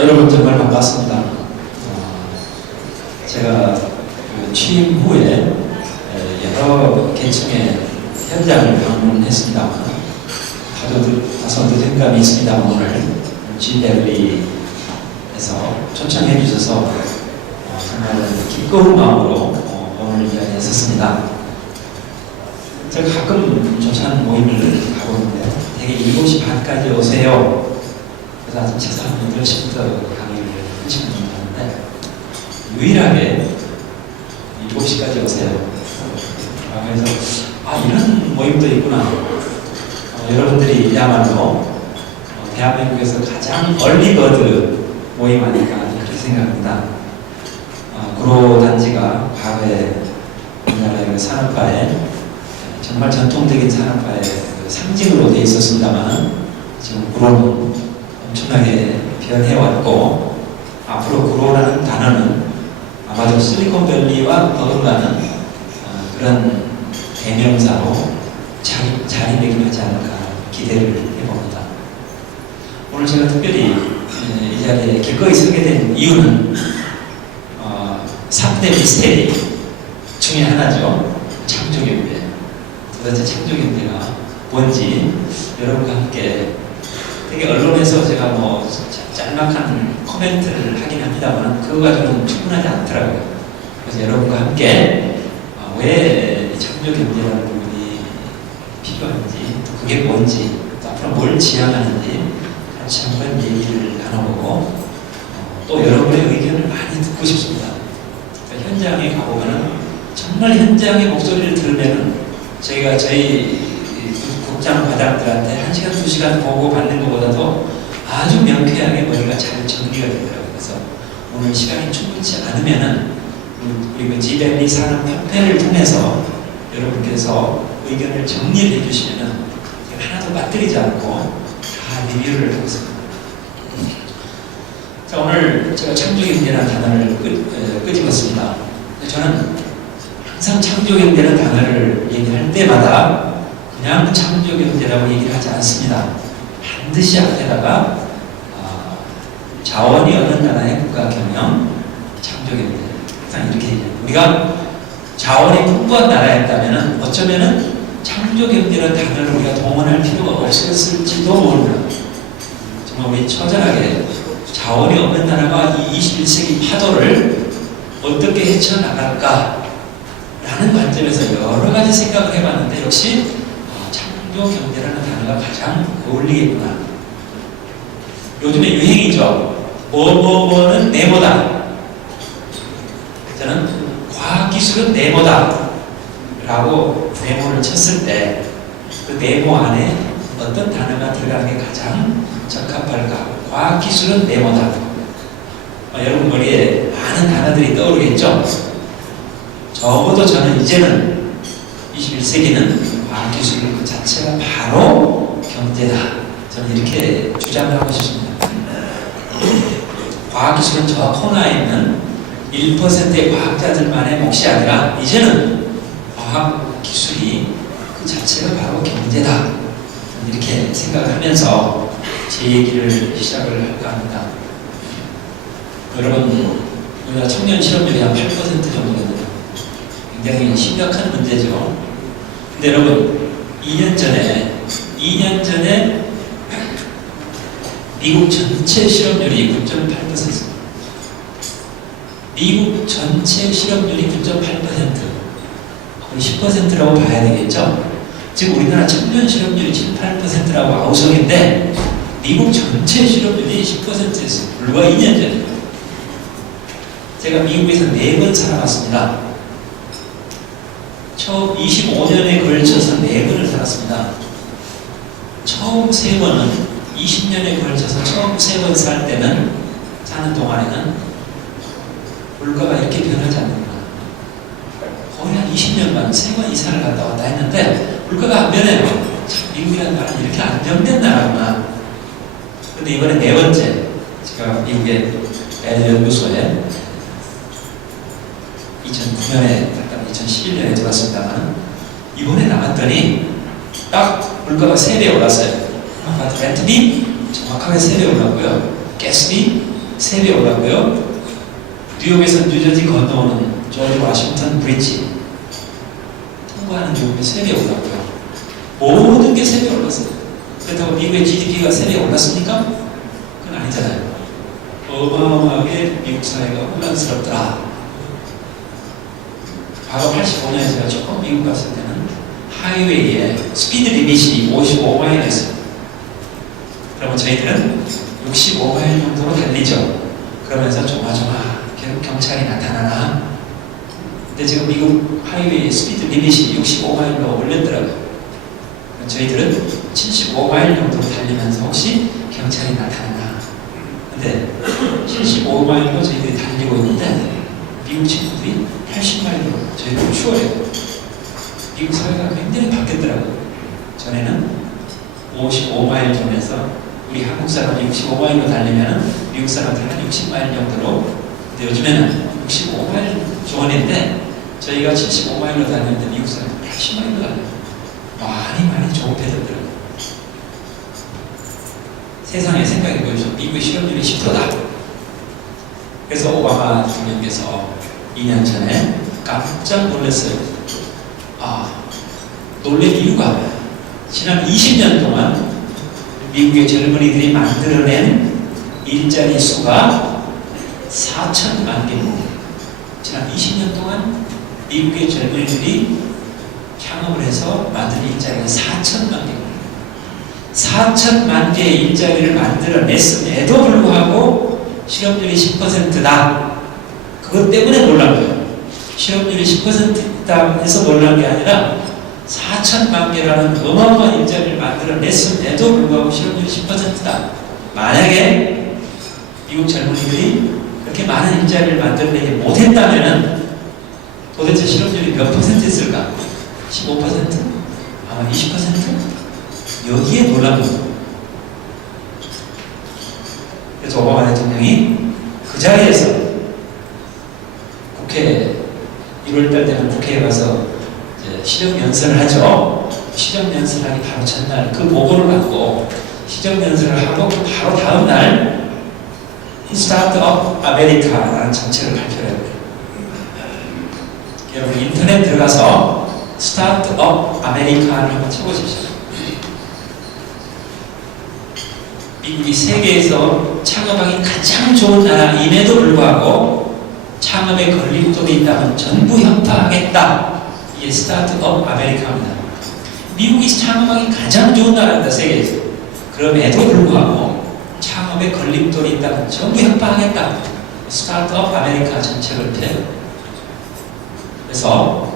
여러분 정말 반갑습니다. 제가 취임 후에 여러 계층의 현장을 방문했습니다. 다소 늦은 감이 있습니다. 오늘 G밸리에서 초청해 주셔서 정말 기꺼운 마음으로 오늘 이 자리에 섰습니다. 제가 가끔 조찬 모임을 가고 있는데 되게 7시 반까지 오세요. 그래서 아침 식사하면 8시부터 강의를 하시는 분이 있는데 유일하게 7시까지 오세요. 그래서 이런 모임도 있구나. 여러분들이야말로 대한민국에서 가장 얼리버드 모임 아닐까 이렇게 생각합니다. 구로단지가 과거에 우리나라의 산업화에 정말 전통적인 산업화의 상징으로 되어 있었습니다만 지금 구로는 엄청나게 변해왔고 앞으로 구로라는 단어는 아마도 실리콘밸리와 더불어가는 그런 대명사로 자리매김하지 않을까 기대를 해봅니다. 오늘 제가 특별히 이 자리에 기꺼이 서게 된 이유는 3대 미스테리 중에 하나죠. 창조경제. 도대체 창조경제가 뭔지 여러분과 함께 되게 언론에서 제가 짤막한 코멘트를 하긴 합니다만 그거 가지고는 충분하지 않더라고요. 그래서 여러분과 함께 왜 창조경제라는 부분이 필요한지 또 그게 뭔지 또 앞으로 뭘 지향하는지 같이 한번 얘기를 나눠보고 또 여러분의 의견을 많이 듣고 싶습니다. 그러니까 현장에 가보면은 정말 현장의 목소리를 들으면은 저희가 저희 국장 과장들한테 1시간, 2시간 보고 받는 것보다도 아주 명쾌하게 머리가 잘 정리가 되더라고요. 그래서 오늘 시간이 충분치 않으면은 우리 G밸리 산업협회를 통해서 여러분께서 의견을 정리해 주시면은 하나도 빠뜨리지 않고 다 리뷰를 하겠습니다. 자, 오늘 제가 창조경제라는 단어를 끄집었습니다. 저는 항상 창조경제라는 단어를 얘기할 때마다 그냥 창조경제라고 얘기를 하지 않습니다. 반드시 앞에다가 자원이 없는 나라의 국가경영 창조경제 항상 이렇게 얘기해요. 우리가 자원이 풍부한 나라였다면 어쩌면은 창조경제라는 단어를 우리가 동원할 필요가 없었을지도 모릅니다. 정말 우리 처절하게 자원이 없는 나라가 이 21세기 파도를 어떻게 헤쳐나갈까 라는 관점에서 여러 가지 생각을 해봤는데 역시 창조경제라는 단어가 가장 어울리겠구나. 요즘에 유행이죠. 뭐는 네모다. 저는 과학기술은 네모다 라고 네모를 쳤을 때 그 네모 안에 어떤 단어가 들어가는 게 가장 적합할까? 과학기술은 네모다. 여러분 머리에 많은 단어들이 떠오르겠죠? 적어도 저는 이제는 21세기는 과학기술 그 자체가 바로 경제다. 저는 이렇게 주장을 하고 싶습니다. 과학기술은 저 코너에 있는 1%의 과학자들만의 몫이 아니라 이제는 과학기술이 그 자체가 바로 경제다. 저는 이렇게 생각을 하면서 제 얘기를 시작을 할까 합니다. 여러분, 우리가 청년 실업률이 한 8% 정도거든요. 굉장히 심각한 문제죠. 근데 여러분, 2년 전에 미국 전체 실업률이 9.8%입니다. 미국 전체 실업률이 9.8%. 거의 10%라고 봐야 되겠죠? 지금 우리나라 청년 실업률이 7, 8%라고 아우성인데 미국 전체 실업률이 10%였어요. 불과 2년 전입니다. 제가 미국에서 4번 살아봤습니다. 처음 25년에 걸쳐서 4번을 살았습니다. 처음 3번은 20년에 걸쳐서 처음 3번 살 때는 사는 동안에는 물가가 이렇게 변하지 않는구나. 거의 한 20년간 3번 이상을 갔다 왔다 했는데 물가가 안 변해요. 참 미국이라는 나라는 이렇게 안정된 나라구나. 근데 이번에 4번째 제가 미국의 연구소에 2009년에 2011년에 들어왔습니다만 이번에 나갔더니 딱 물가가 3배 올랐어요. 아파트 렌트비 정확하게 3배 올랐고요. 가스비 3배 올랐고요. 뉴욕에서 뉴저지 건너오는 조지 워싱턴 브리지 통과하는 요금이 3배 올랐고요. 모든 게 3배 올랐어요. 그렇다고 미국의 GDP가 3배 올랐습니까? 그건 아니잖아요. 어마어마하게 미국 사회가 혼란스럽더라. 과거 85년에 제가 조금 미국 갔을 때는 하이웨이에 스피드 리밋이 55마일이었어요. 그러면 저희들은 65마일 정도로 달리죠. 그러면서 조마조마 경찰이 나타나나. 근데 지금 미국 하이웨이 스피드 리밋이 65마일로 올렸더라고요. 저희들은 75마일 정도로 달리면서 혹시 경찰이 나타나나. 근데 75마일로 저희들이 달리고 있는데 미국 친구들이 80마일로 저희들을 추월해요. 미국 사회가 굉장히 바뀌었더라고요. 전에는 55마일 전에서 우리 한국 사람이 65마일로 달리면 미국 사람들은 한 60마일 정도로, 근데 요즘에는 65마일 조언인데 저희가 75마일로 다니는데 미국 사람은 80마일로 달려요. 많이 조급해졌더라고요. 세상의 생각이 보여서 미국의 실업률이 10%다. 그래서 오바마 대통령께서 2년 전에 깜짝 놀랐어요. 놀랄 이유가 지난 20년 동안 미국의 젊은이들이 만들어낸 일자리 수가 4천만 개입니다. 지난 20년 동안 미국의 젊은이들이 창업을 해서 만든 일자리가 4천만 개입니다. 4천만 개의 일자리를 만들어냈음에도 불구하고 실업률이 10%다. 그것 때문에 놀란 거예요. 실업률이 10%다 해서 놀란 게 아니라 4천만 개라는 어마어마한 일자리를 만들어냈음에도 불구하고 실업률이 10%다. 만약에 미국 젊은이들이 그렇게 많은 일자리를 만들어내지 못했다면 도대체 실업률이 몇 %였을까? 15%? 아마 20%? 여기에 놀란 거예요. 그래서 오바마 대통령이 그 자리에서 국회 1월달 되면 국회에 가서 시정연설을 하죠. 시정연설하기 바로 전날 그 보고를 받고 시정연설을 하고 바로 다음날 스타트업 아메리카라는 정책을 발표를 해요. 여러분 인터넷 들어가서 스타트업 아메리카를 한번 쳐보십시오. 미국이 세계에서 창업하기 가장 좋은 나라임에도 불구하고 창업에 걸림돌이 있다면 전부 협파하겠다. 이게 스타트업 아메리카입니다. 미국이 창업하기 가장 좋은 나라입니다. 세계에서. 그럼에도 불구하고 창업에 걸림돌이 있다면 전부 협파하겠다. 스타트업 아메리카 정책을 펴요. 그래서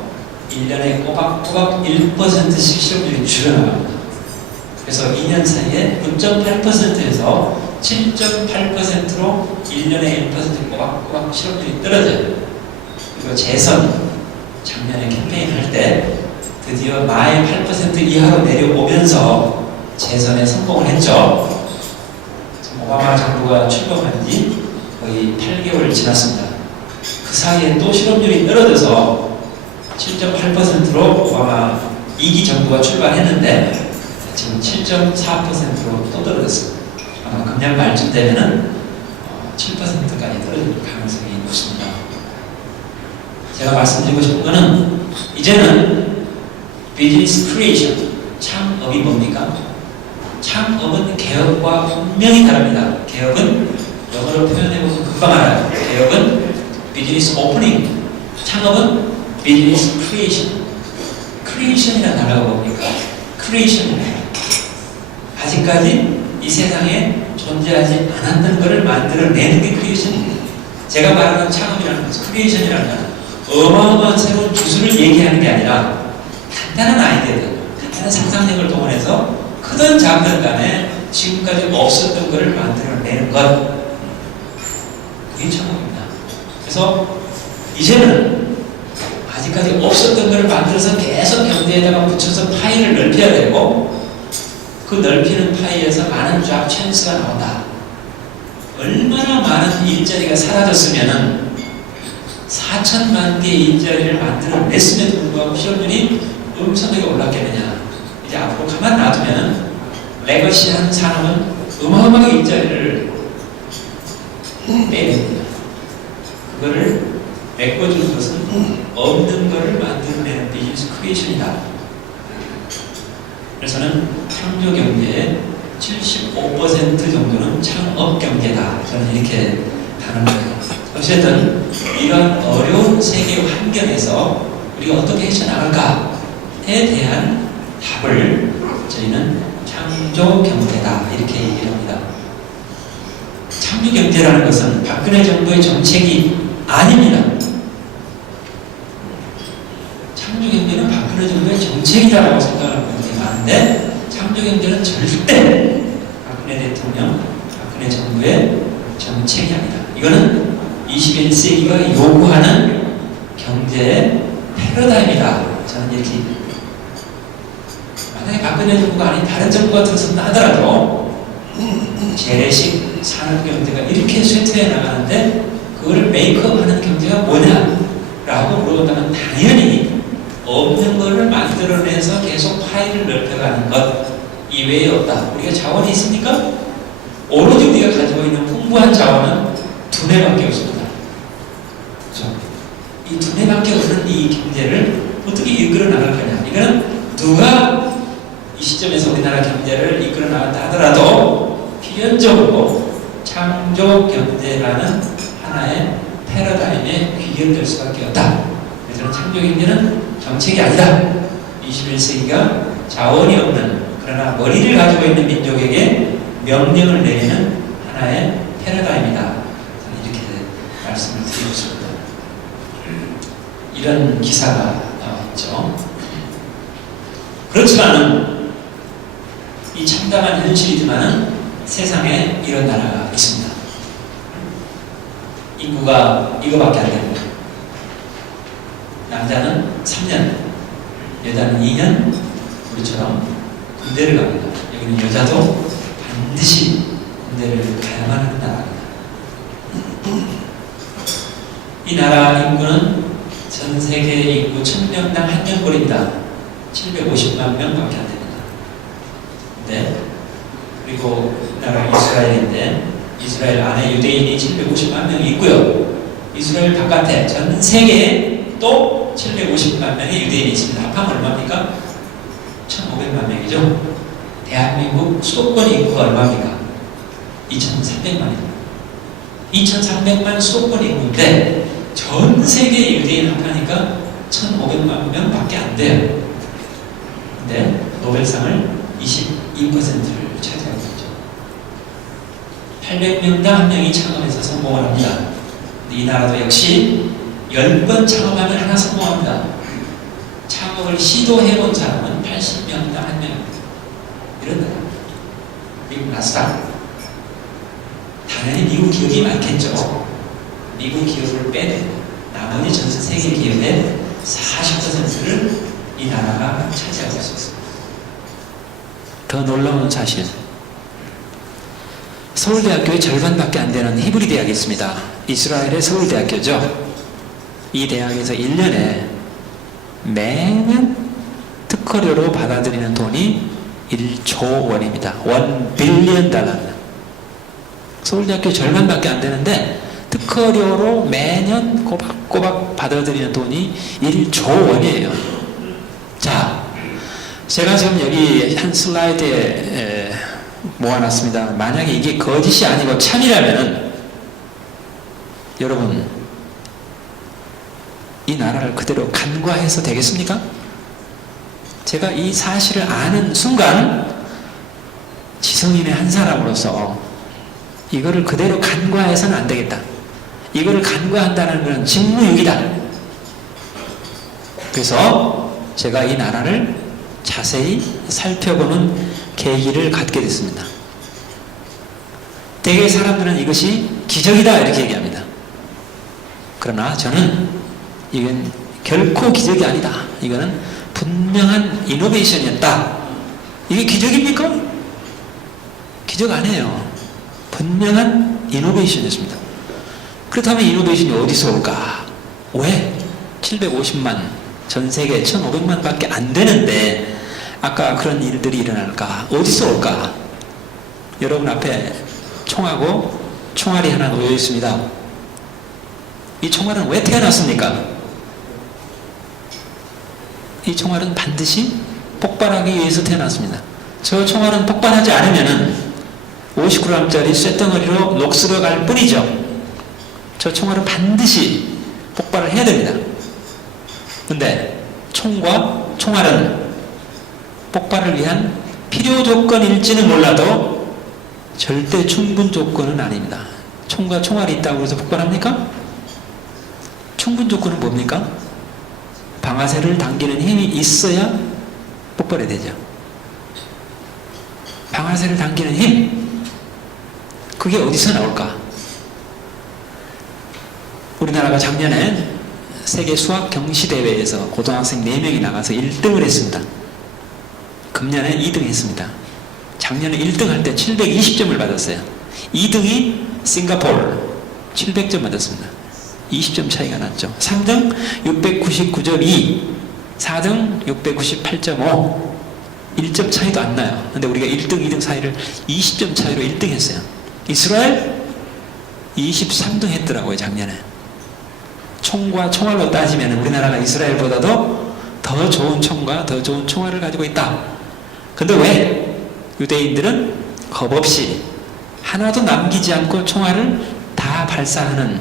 1년에 꼬박꼬박 1%씩 실업률이 줄어나갑니다. 그래서 2년 사이에 9.8%에서 7.8%로 1년에 1% 꼬박꼬박 실업률이 떨어져요. 그리고 재선, 작년에 캠페인 할 때 드디어 마의 8% 이하로 내려오면서 재선에 성공을 했죠. 오바마 정부가 출범한 지 거의 8개월 지났습니다. 그 사이에 또 실업률이 떨어져서 7.8%로 오바마 2기 정부가 출발했는데 지금 7.4%로 또 떨어졌습니다. 아마 금년 말쯤 되면은 7%까지 떨어질 가능성이 높습니다. 제가 말씀드리고 싶은 거는 이제는 비즈니스 크리에이션, 창업이 뭡니까? 창업은 개업과 분명히 다릅니다. 개업은 영어로 표현해보면 금방 알아요. 개업은 비즈니스 오프닝, 창업은 비즈니스 크리에이션. 크리에이션이라는 단어가 뭡니까? 크리에이션이에요. 아직까지 이 세상에 존재하지 않았던 것을 만들어내는 게 크리에이션입니다. 제가 말하는 창업이라는 것은 크리에이션이라는 것은 어마어마한 새로운 기술을 얘기하는 게 아니라 간단한 아이디어들, 간단한 상상력을 동원해서 크든 작든 간에 지금까지 없었던 것을 만들어내는 것, 그게 창업입니다. 그래서 이제는 아직까지 없었던 것을 만들어서 계속 경제에다가 붙여서 파이를 넓혀야 되고 그 넓히는 파이에서 많은 잡 찬스가 나온다. 얼마나 많은 일자리가 사라졌으면은 4천만 개의 일자리를 만들어냈음에도 불구하고 실업률이 엄청나게 올랐겠느냐. 이제 앞으로 가만 놔두면은 레거시한 산업은 어마어마하게 일자리를 빼냅니다. 그거를 메꿔주는 것은 없는 것을 만들어내는 비즈니스 크리에이션이다. 그래서는 창조 경제의 75% 정도는 창업 경제다. 저는 이렇게 다는 거예요. 어쨌든 이런 어려운 세계 환경에서 우리가 어떻게 헤쳐나갈까에 대한 답을 저희는 창조 경제다 이렇게 얘기합니다. 창조 경제라는 것은 박근혜 정부의 정책이 아닙니다. 창조 경제는 박근혜 정부의 정책이라고 생각하는 분들이 많은데 창조 경제는 절대 박근혜 대통령, 박근혜 정부의 정책이 아니다. 이거는 21세기가 요구하는 경제의 패러다임이다. 저는 이렇게 만약에 박근혜 정부가 아닌 다른 정부가 들어선다 하더라도 재래식 산업경제가 이렇게 쇠퇴해 나가는데 그거를 메이크업하는 경제가 뭐냐라고 물어본다면 당연히 없는 것을 만들어내서 계속 파일을 넓혀가는 것 이외에 없다. 우리가 자원이 있습니까? 오로지 우리가 가지고 있는 풍부한 자원은 두뇌밖에 없습니다. 그렇죠? 이 두뇌밖에 없는 이 경제를 어떻게 이끌어 나갈 거냐. 이거는 누가 이 시점에서 우리나라 경제를 이끌어 나간다 하더라도 필연적으로 창조 경제라는 하나의 패러다임에 귀결될 수밖에 없다. 그래서 창조 경제는 정책이 아니다. 21세기가 자원이 없는 그러나 머리를 가지고 있는 민족에게 명령을 내리는 하나의 패러다임이다. 저는 이렇게 말씀을 드리고 싶습니다. 이런 기사가 나와 있죠. 그렇지만은 이 참담한 현실이지만은 세상에 이런 나라가 있습니다. 인구가 이거밖에 안 됩니다. 남자는 3년, 여자는 2년, 우리처럼 군대를 갑니다. 여기는 여자도 반드시 군대를 가야만 하는 나라입니다. 이 나라 인구는 전 세계 인구 1000명당 1명꼴입니다. 750만 명밖에 안 됩니다. 네. 그리고 나라 이스라엘인데 이스라엘 안에 유대인이 750만 명이 있고요. 이스라엘 바깥에 전 세계에 또 750만 명의 유대인이 있습니다. 합하면 얼마입니까? 1500만 명이죠. 대한민국 수도권 인구가 얼마입니까? 2300만입니다. 2300만 수도권 인구인데 전 세계 유대인 합하니까 1500만 명밖에 안 돼요. 근데 노벨상을 22%를 차지하고 있죠. 800명당 한 명이 창업해서 성공을 합니다. 이 나라도 역시 10번 창업하면 하나 성공합니다. 창업을 시도해본 사람은 80명당 한 명입니다. 이런 나라. 미국 나스닥. 당연히 미국 기업이 많겠죠. 미국 기업을 빼내고 나머지 전 세계 기업의 40%를 이 나라가 차지하고 있습니다. 더 놀라운 사실. 서울대학교의 절반밖에 안 되는 히브리 대학이 있습니다. 이스라엘의 서울대학교죠. 이 대학에서 1년에 매년 특허료로 받아들이는 돈이 1조 원입니다. 1 빌리언 달러입니다. 서울대학교 절반밖에 안 되는데 특허료로 매년 꼬박꼬박 받아들이는 돈이 1조 원이에요. 자, 제가 지금 여기 한 슬라이드에 모아놨습니다. 만약에 이게 거짓이 아니고 참이라면은 여러분 이 나라를 그대로 간과해서 되겠습니까? 제가 이 사실을 아는 순간 지성인의 한 사람으로서 이거를 그대로 간과해서는 안 되겠다. 이거를 간과한다는 것은 직무유기다. 그래서 제가 이 나라를 자세히 살펴보는 계기를 갖게 됐습니다. 대개 사람들은 이것이 기적이다 이렇게 얘기합니다. 그러나 저는 이건 결코 기적이 아니다. 이거는 분명한 이노베이션이었다. 이게 기적입니까? 기적 아니에요. 분명한 이노베이션이었습니다. 그렇다면 이노베이션이 어디서 올까? 왜 750만, 전 세계 1500만 밖에 안 되는데 아까 그런 일들이 일어날까? 어디서 올까? 여러분 앞에 총하고 총알이 하나 놓여 있습니다. 이 총알은 왜 태어났습니까? 이 총알은 반드시 폭발하기 위해서 태어났습니다. 저 총알은 폭발하지 않으면은 50g짜리 쇳덩어리로 녹슬어 갈 뿐이죠. 저 총알은 반드시 폭발을 해야 됩니다. 근데 총과 총알은 폭발을 위한 필요 조건일지는 몰라도 절대 충분 조건은 아닙니다. 총과 총알이 있다고 해서 폭발합니까? 충분 조건은 뭡니까? 방아쇠를 당기는 힘이 있어야 폭발이 되죠. 방아쇠를 당기는 힘, 그게 어디서 나올까? 우리나라가 작년에 세계 수학 경시대회에서 고등학생 4명이 나가서 1등을 했습니다. 금년에 2등 했습니다. 작년에 1등 할 때 720점을 받았어요. 2등이 싱가포르 700점 받았습니다. 20점 차이가 났죠. 3등 699.2, 4등 698.5, 1점 차이도 안 나요. 근데 우리가 1등, 2등 사이를 20점 차이로 1등 했어요. 이스라엘 23등 했더라고요, 작년에. 총과 총알로 따지면 우리나라가 이스라엘보다도 더 좋은 총과 더 좋은 총알을 가지고 있다. 근데 왜 유대인들은 겁없이 하나도 남기지 않고 총알을 다 발사하는,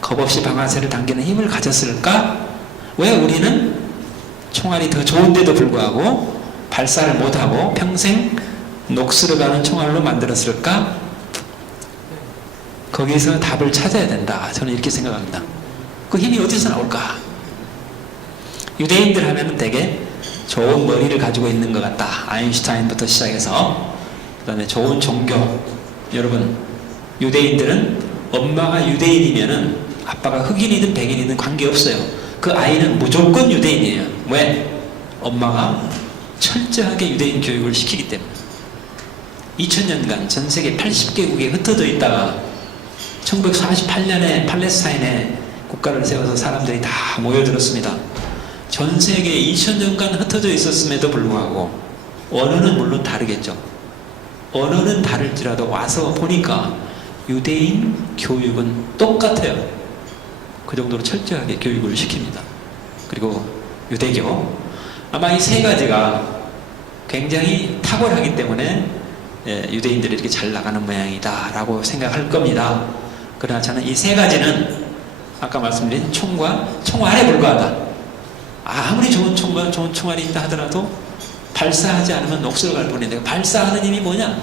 겁없이 방아쇠를 당기는 힘을 가졌을까? 왜 우리는 총알이 더 좋은데도 불구하고 발사를 못하고 평생 녹슬어가는 총알로 만들었을까? 거기서 답을 찾아야 된다. 저는 이렇게 생각합니다. 그 힘이 어디서 나올까? 유대인들 하면은 되게 좋은 머리를 가지고 있는 것 같다. 아인슈타인부터 시작해서 그 다음에 좋은 종교. 여러분, 유대인들은 엄마가 유대인이면은 아빠가 흑인이든 백인이든 관계없어요. 그 아이는 무조건 유대인이에요. 왜? 엄마가 철저하게 유대인 교육을 시키기 때문에. 2000년간 전 세계 80개국에 흩어져 있다가 1948년에 팔레스타인에 국가를 세워서 사람들이 다 모여들었습니다. 전 세계 2000년간 흩어져 있었음에도 불구하고 언어는 물론 다르겠죠. 언어는 다를지라도 와서 보니까 유대인 교육은 똑같아요. 그 정도로 철저하게 교육을 시킵니다. 그리고 유대교, 아마 이 세 가지가 굉장히 탁월하기 때문에 유대인들이 이렇게 잘 나가는 모양이다 라고 생각할 겁니다. 그러나 저는 이 세 가지는 아까 말씀드린 총과 총알에 불과하다. 아무리 좋은 총과 좋은 총알이 있다 하더라도 발사하지 않으면 녹슬어 갈 뿐인데, 발사하는 힘이 뭐냐?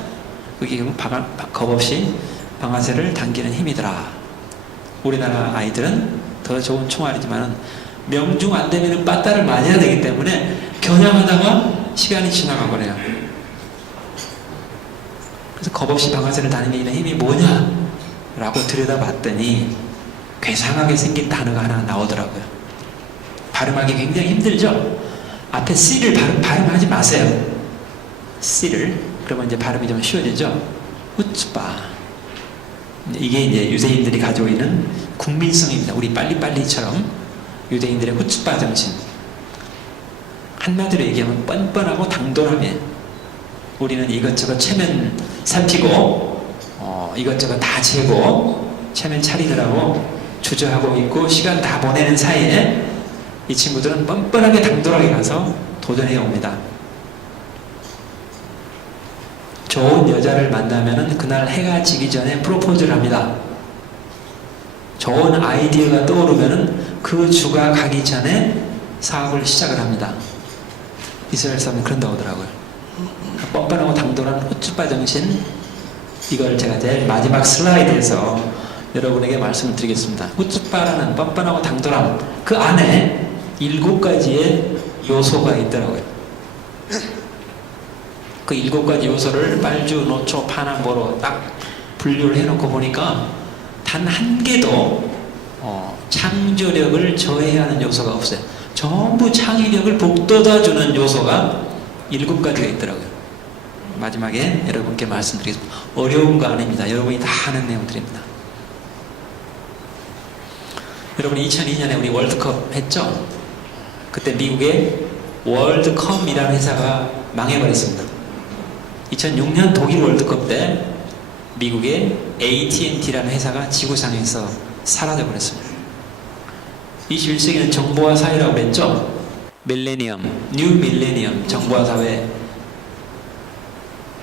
그게 겁없이 방아쇠를 당기는 힘이더라. 우리나라 아이들은 더 좋은 총알이지만 명중 안 되면 빠따를 맞아야 되기 때문에 겨냥하다가 시간이 지나가 버려요. 그래서 겁없이 방아쇠를 당기는 힘이 뭐냐? 라고 들여다봤더니 괴상하게 생긴 단어가 하나 나오더라고요. 발음하기 굉장히 힘들죠? 앞에 C를 발음하지 마세요. C를. 그러면 이제 발음이 좀 쉬워지죠? 후츠바. 이게 이제 유대인들이 가지고 있는 국민성입니다. 우리 빨리빨리처럼 유대인들의 후츠바 정신. 한마디로 얘기하면 뻔뻔하고 당돌함이에요. 우리는 이것저것 체면 살피고 이것저것 다 재고 체면 차리느라고 주저하고 있고 시간 다 보내는 사이에 이 친구들은 뻔뻔하게 당돌하게 가서 도전해 옵니다. 좋은 여자를 만나면은 그날 해가 지기 전에 프로포즈를 합니다. 좋은 아이디어가 떠오르면은 그 주가 가기 전에 사업을 시작을 합니다. 이스라엘 사람은 그런다고 하더라고요. 뻔뻔하고 당돌한 후츠바 정신, 이걸 제가 제일 마지막 슬라이드에서 여러분에게 말씀을 드리겠습니다. 후츠바라는 뻔뻔하고 당돌함, 그 안에 7가지의 요소가 있더라고요. 그 7가지 요소를 빨주, 노초, 파나, 모로 딱 분류를 해놓고 보니까 단 한 개도 창조력을 저해하는 요소가 없어요. 전부 창의력을 북돋아주는 요소가 7가지가 있더라고요. 마지막에 여러분께 말씀드리겠습니다. 어려운 거 아닙니다. 여러분이 다 아는 내용들입니다. 여러분 2002년에 우리 월드컵 했죠? 그때 미국의 월드컵이라는 회사가 망해버렸습니다. 2006년 독일 월드컵 때 미국의 AT&T라는 회사가 지구상에서 사라져버렸습니다. 21세기는 정보화 사회라고 그랬죠? 밀레니엄, 뉴 밀레니엄 정보화 사회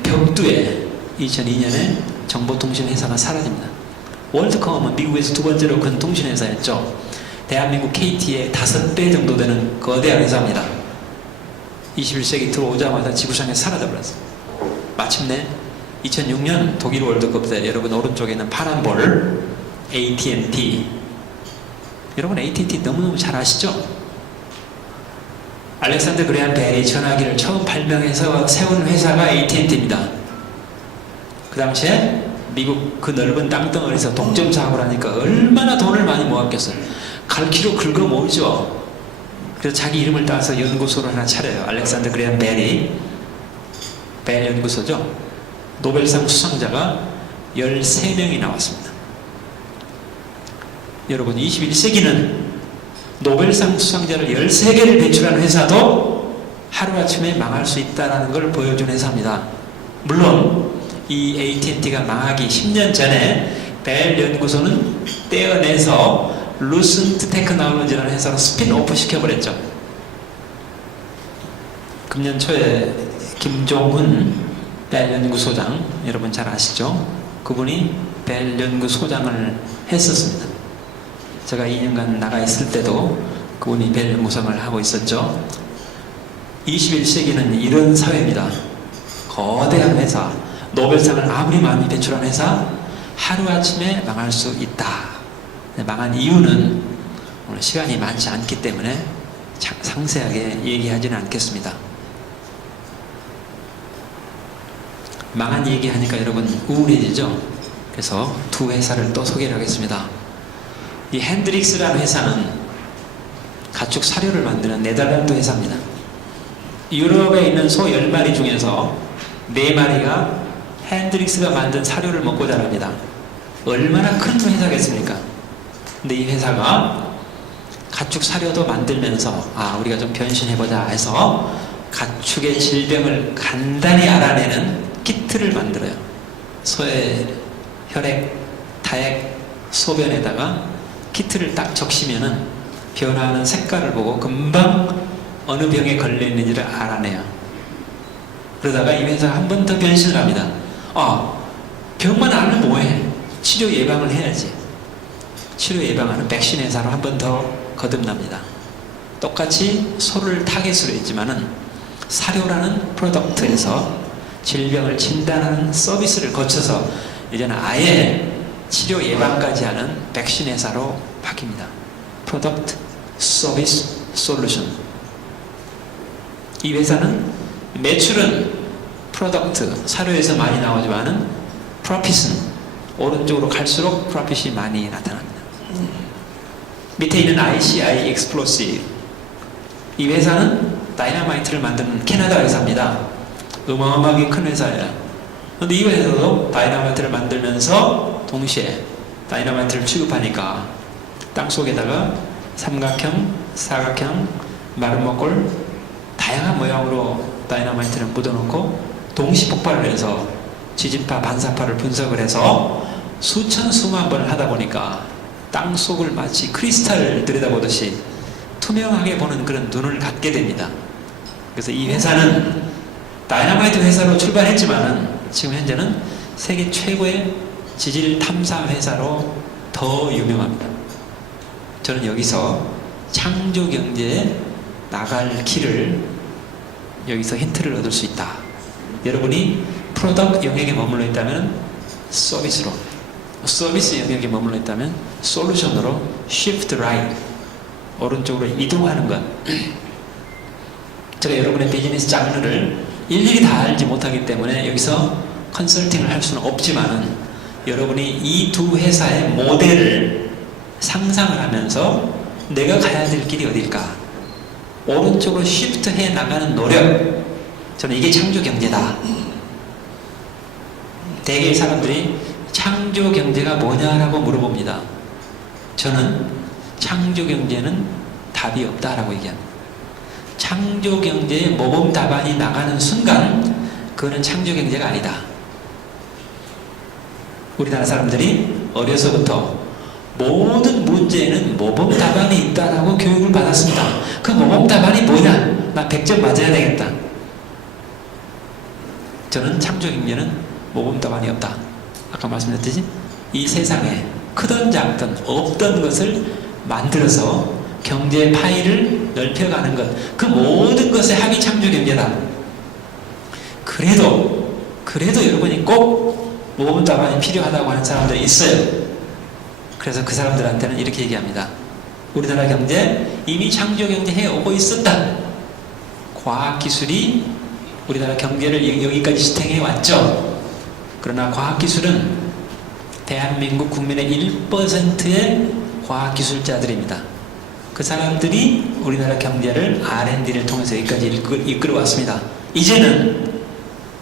벽두에 2002년에 정보통신회사가 사라집니다. 월드컴은 미국에서 두 번째로 큰 통신회사였죠. 대한민국 KT의 5배 정도 되는 거대한 회사입니다. 21세기 들어오자마자 지구상에 사라져버렸어요. 마침내 2006년 독일 월드컵 때 여러분 오른쪽에 있는 파란 볼 AT&T, 여러분 AT&T 너무너무 잘 아시죠? 알렉산더 그레엄 벨이 전화기를 처음 발명해서 세운 회사가 AT&T입니다. 그 당시에 미국 그 넓은 땅덩어리에서 독점 사업을 하니까 얼마나 돈을 많이 모았겠어요. 갈퀴로 긁어 모으죠. 그래서 자기 이름을 따서 연구소를 하나 차려요. 알렉산더 그레엄 벨이. 벨 연구소죠. 노벨상 수상자가 13명이 나왔습니다. 여러분 21세기는 노벨상 수상자를 13개를 배출한 회사도 하루아침에 망할 수 있다는 걸 보여준 회사입니다. 물론 이 AT&T가 망하기 10년 전에 벨 연구소는 떼어내서 루센트 테크놀로지라는 회사로 스핀오프 시켜버렸죠. 금년 초에 김종훈 벨 연구소장, 여러분 잘 아시죠? 그분이 벨 연구소장을 했었습니다. 제가 2년간 나가 있을 때도 그분이 벨 연구소장을 하고 있었죠. 21세기는 이런 사회입니다. 거대한 회사, 노벨상을 아무리 많이 배출한 회사 하루아침에 망할 수 있다. 망한 이유는 오늘 시간이 많지 않기 때문에 상세하게 얘기하지는 않겠습니다. 망한 얘기하니까 여러분 우울해지죠? 그래서 두 회사를 또 소개를 하겠습니다. 이 핸드릭스라는 회사는 가축 사료를 만드는 네덜란드 회사입니다. 유럽에 있는 소 10마리 중에서 4마리가 핸드릭스가 만든 사료를 먹고 자랍니다. 얼마나 큰 회사겠습니까? 근데 이 회사가 가축 사료도 만들면서 우리가 좀 변신해보자 해서 가축의 질병을 간단히 알아내는 키트를 만들어요. 소의 혈액, 타액, 소변에다가 키트를 딱 적시면은 변화하는 색깔을 보고 금방 어느 병에 걸려있는지를 알아내요. 그러다가 이 회사가 한 번 더 변신을 합니다. 병만 알면 뭐해? 치료 예방을 해야지. 치료 예방하는 백신 회사로 한 번 더 거듭납니다. 똑같이 소를 타겟으로 했지만은 사료라는 프로덕트에서 질병을 진단하는 서비스를 거쳐서 이제는 아예 치료 예방까지 하는 백신 회사로 바뀝니다. 프로덕트, 서비스, 솔루션. 이 회사는 매출은 프로덕트, 사료에서 많이 나오지만은 프로핏은 오른쪽으로 갈수록 프로핏이 많이 나타납니다. 밑에 있는 ICI Explosive, 이 회사는 다이너마이트를 만드는 캐나다 회사입니다. 어마어마하게 큰 회사예요. 그런데 이 회사도 다이너마이트를 만들면서 동시에 다이너마이트를 취급하니까 땅속에다가 삼각형, 사각형, 마름모골 다양한 모양으로 다이너마이트를 묻어놓고 동시 폭발을 해서 지진파, 반사파를 분석을 해서 수천 수만 번을 하다 보니까 땅속을 마치 크리스탈을 들여다보듯이 투명하게 보는 그런 눈을 갖게 됩니다. 그래서 이 회사는 다이너마이트 회사로 출발했지만은 지금 현재는 세계 최고의 지질 탐사 회사로 더 유명합니다. 저는 여기서 창조 경제에 나갈 길을 여기서 힌트를 얻을 수 있다. 여러분이 프로덕트 영역에 머물러 있다면 서비스로, 서비스 영역에 머물러 있다면 솔루션으로 shift right, 오른쪽으로 이동하는 것. 제가 여러분의 비즈니스 장르를 일일이 다 알지 못하기 때문에 여기서 컨설팅을 할 수는 없지만은 여러분이 이 두 회사의 모델을 상상을 하면서 내가 가야 될 길이 어딜까? 오른쪽으로 시프트해 나가는 노력. 저는 이게 창조 경제다. 대개의 사람들이 창조 경제가 뭐냐라고 물어봅니다. 저는 창조 경제는 답이 없다라고 얘기합니다. 창조 경제의 모범 답안이 나가는 순간 그거는 창조 경제가 아니다. 우리나라 사람들이 어려서부터 모든 문제에는 모범 답안이 있다라고 교육을 받았습니다. 그 모범 답안이 뭐냐? 나 100점 맞아야 되겠다. 저는 창조경제는 모범 답안이 없다. 아까 말씀드렸듯이 이 세상에 크든 작든 없던 것을 만들어서 경제 파이를 넓혀가는 것, 그 모든 것의 합이 창조경제다. 그래도 여러분이 꼭 모범 답안이 필요하다고 하는 사람들이 있어요. 그래서 그 사람들한테는 이렇게 얘기합니다. 우리나라 경제 이미 창조경제 해오고 있었다. 과학기술이 우리나라 경제를 여기까지 지탱해 왔죠. 그러나 과학기술은 대한민국 국민의 1%의 과학기술자들입니다. 그 사람들이 우리나라 경제를 R&D를 통해서 여기까지 이끌어 왔습니다. 이제는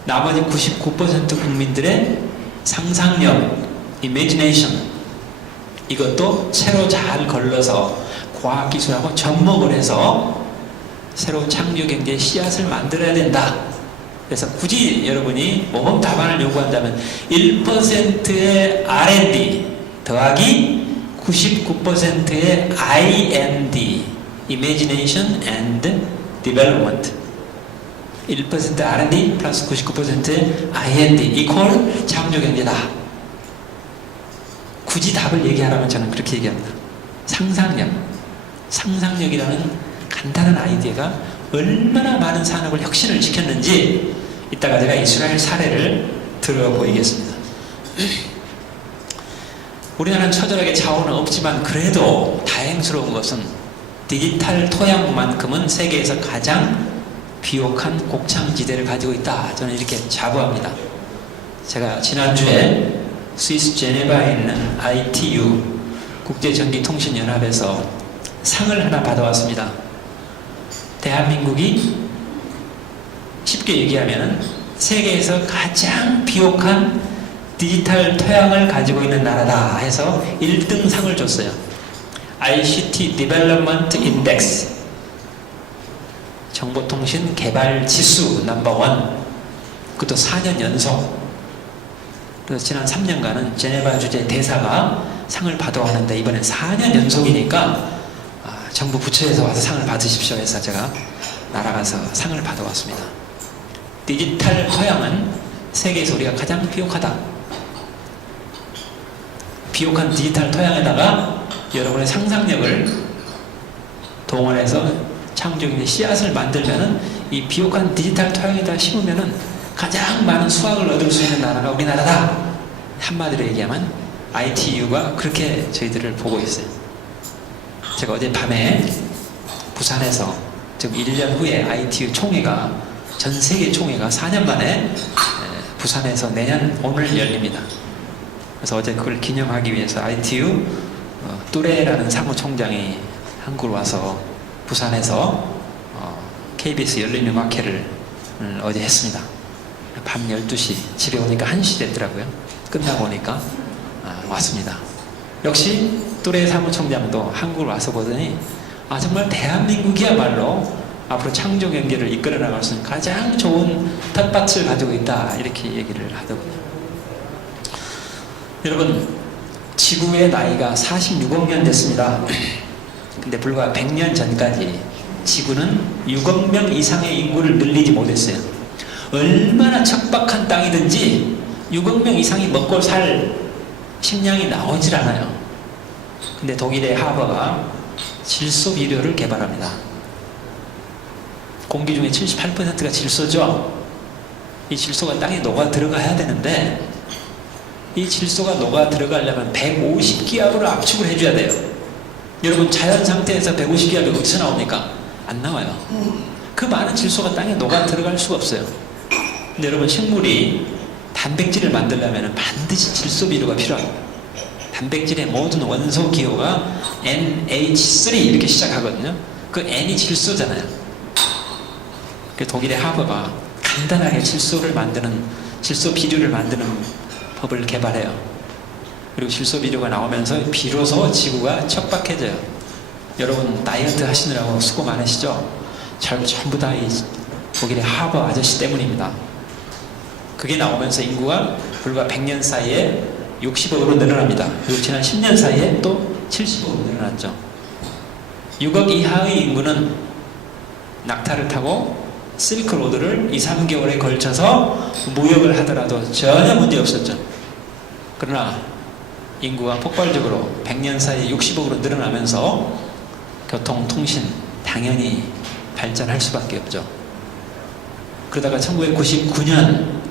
나머지 99% 국민들의 상상력, imagination, 이것도 채로 잘 걸러서 과학기술하고 접목을 해서 새로운 창조경제의 씨앗을 만들어야 된다. 그래서 굳이 여러분이 모범 답안을 요구한다면 1%의 R&D 더하기 99%의 IND, Imagination and Development, 1% R&D 플러스 99%의 IND 이퀄 창조경제다. 굳이 답을 얘기하라면 저는 그렇게 얘기합니다. 상상력이라는 간단한 아이디어가 얼마나 많은 산업을 혁신을 시켰는지 이따가 제가 이스라엘 사례를 들어보이겠습니다. 우리나라는 처절하게 자원은 없지만 그래도 다행스러운 것은 디지털 토양만큼은 세계에서 가장 비옥한 곡창지대를 가지고 있다. 저는 이렇게 자부합니다. 제가 지난주에 스위스 제네바에 있는 ITU 국제전기통신연합에서 상을 하나 받아왔습니다. 대한민국이 쉽게 얘기하면 세계에서 가장 비옥한 디지털 토양을 가지고 있는 나라다 해서 1등 상을 줬어요. ICT Development Index, 정보통신 개발 지수 넘버 1, 그것도 4년 연속. 그래서 지난 3년간은 제네바 주재 대사가 상을 받아왔는데 이번엔 4년 연속이니까 정부 부처에서 와서 상을 받으십시오 해서 제가 날아가서 상을 받아왔습니다. 디지털 토양은 세계에서 우리가 가장 비옥하다. 비옥한 디지털 토양에다가 여러분의 상상력을 동원해서 창조경제 씨앗을 만들면은 이 비옥한 디지털 토양에다 심으면은 가장 많은 수확을 얻을 수 있는 나라가 우리나라다. 한마디로 얘기하면 ITU가 그렇게 저희들을 보고 있어요. 제가 어제 밤에 부산에서 지금 1년 후에 ITU 총회가, 전 세계 총회가 4년 만에 부산에서 내년 오늘 열립니다. 그래서 어제 그걸 기념하기 위해서 ITU 뚜레라는 사무총장이 한국으로 와서 부산에서 KBS 열린음악회를 어제 했습니다. 밤 12시, 집에 오니까 1시 됐더라고요. 끝나고 오니까 왔습니다. 역시 뚜레 사무총장도 한국을 와서 보더니 정말 대한민국이야말로 앞으로 창조경제를 이끌어 나갈 수 있는 가장 좋은 텃밭을 가지고 있다, 이렇게 얘기를 하더군요. 여러분, 지구의 나이가 46억 년 됐습니다. 근데 불과 100년 전까지 지구는 6억 명 이상의 인구를 늘리지 못했어요. 얼마나 척박한 땅이든지 6억 명 이상이 먹고 살 식량이 나오질 않아요. 근데 독일의 하버가 질소 비료를 개발합니다. 공기 중에 78%가 질소죠. 이 질소가 땅에 녹아 들어가야 되는데 이 질소가 녹아 들어가려면 150기압으로 압축을 해줘야 돼요. 여러분, 자연 상태에서 150기압이 어디서 나옵니까? 안 나와요. 그 많은 질소가 땅에 녹아 들어갈 수가 없어요. 근데 여러분, 식물이 단백질을 만들려면 반드시 질소 비료가 필요합니다. 단백질의 모든 원소 기호가 NH3 이렇게 시작하거든요. 그 N이 질소잖아요. 그 독일의 하버가 간단하게 질소를 만드는, 질소 비료를 만드는 법을 개발해요. 그리고 질소 비료가 나오면서 비로소 지구가 척박해져요. 여러분, 다이어트 하시느라고 수고 많으시죠? 전부 다 이 독일의 하버 아저씨 때문입니다. 그게 나오면서 인구가 불과 100년 사이에 60억으로 늘어납니다. 그리고 지난 10년 사이에 또 70억으로 늘어났죠. 6억 이하의 인구는 낙타를 타고 실크로드를 2, 3개월에 걸쳐서 무역을 하더라도 전혀 문제 없었죠. 그러나 인구가 폭발적으로 100년 사이에 60억으로 늘어나면서 교통, 통신 당연히 발전할 수밖에 없죠. 그러다가 1999년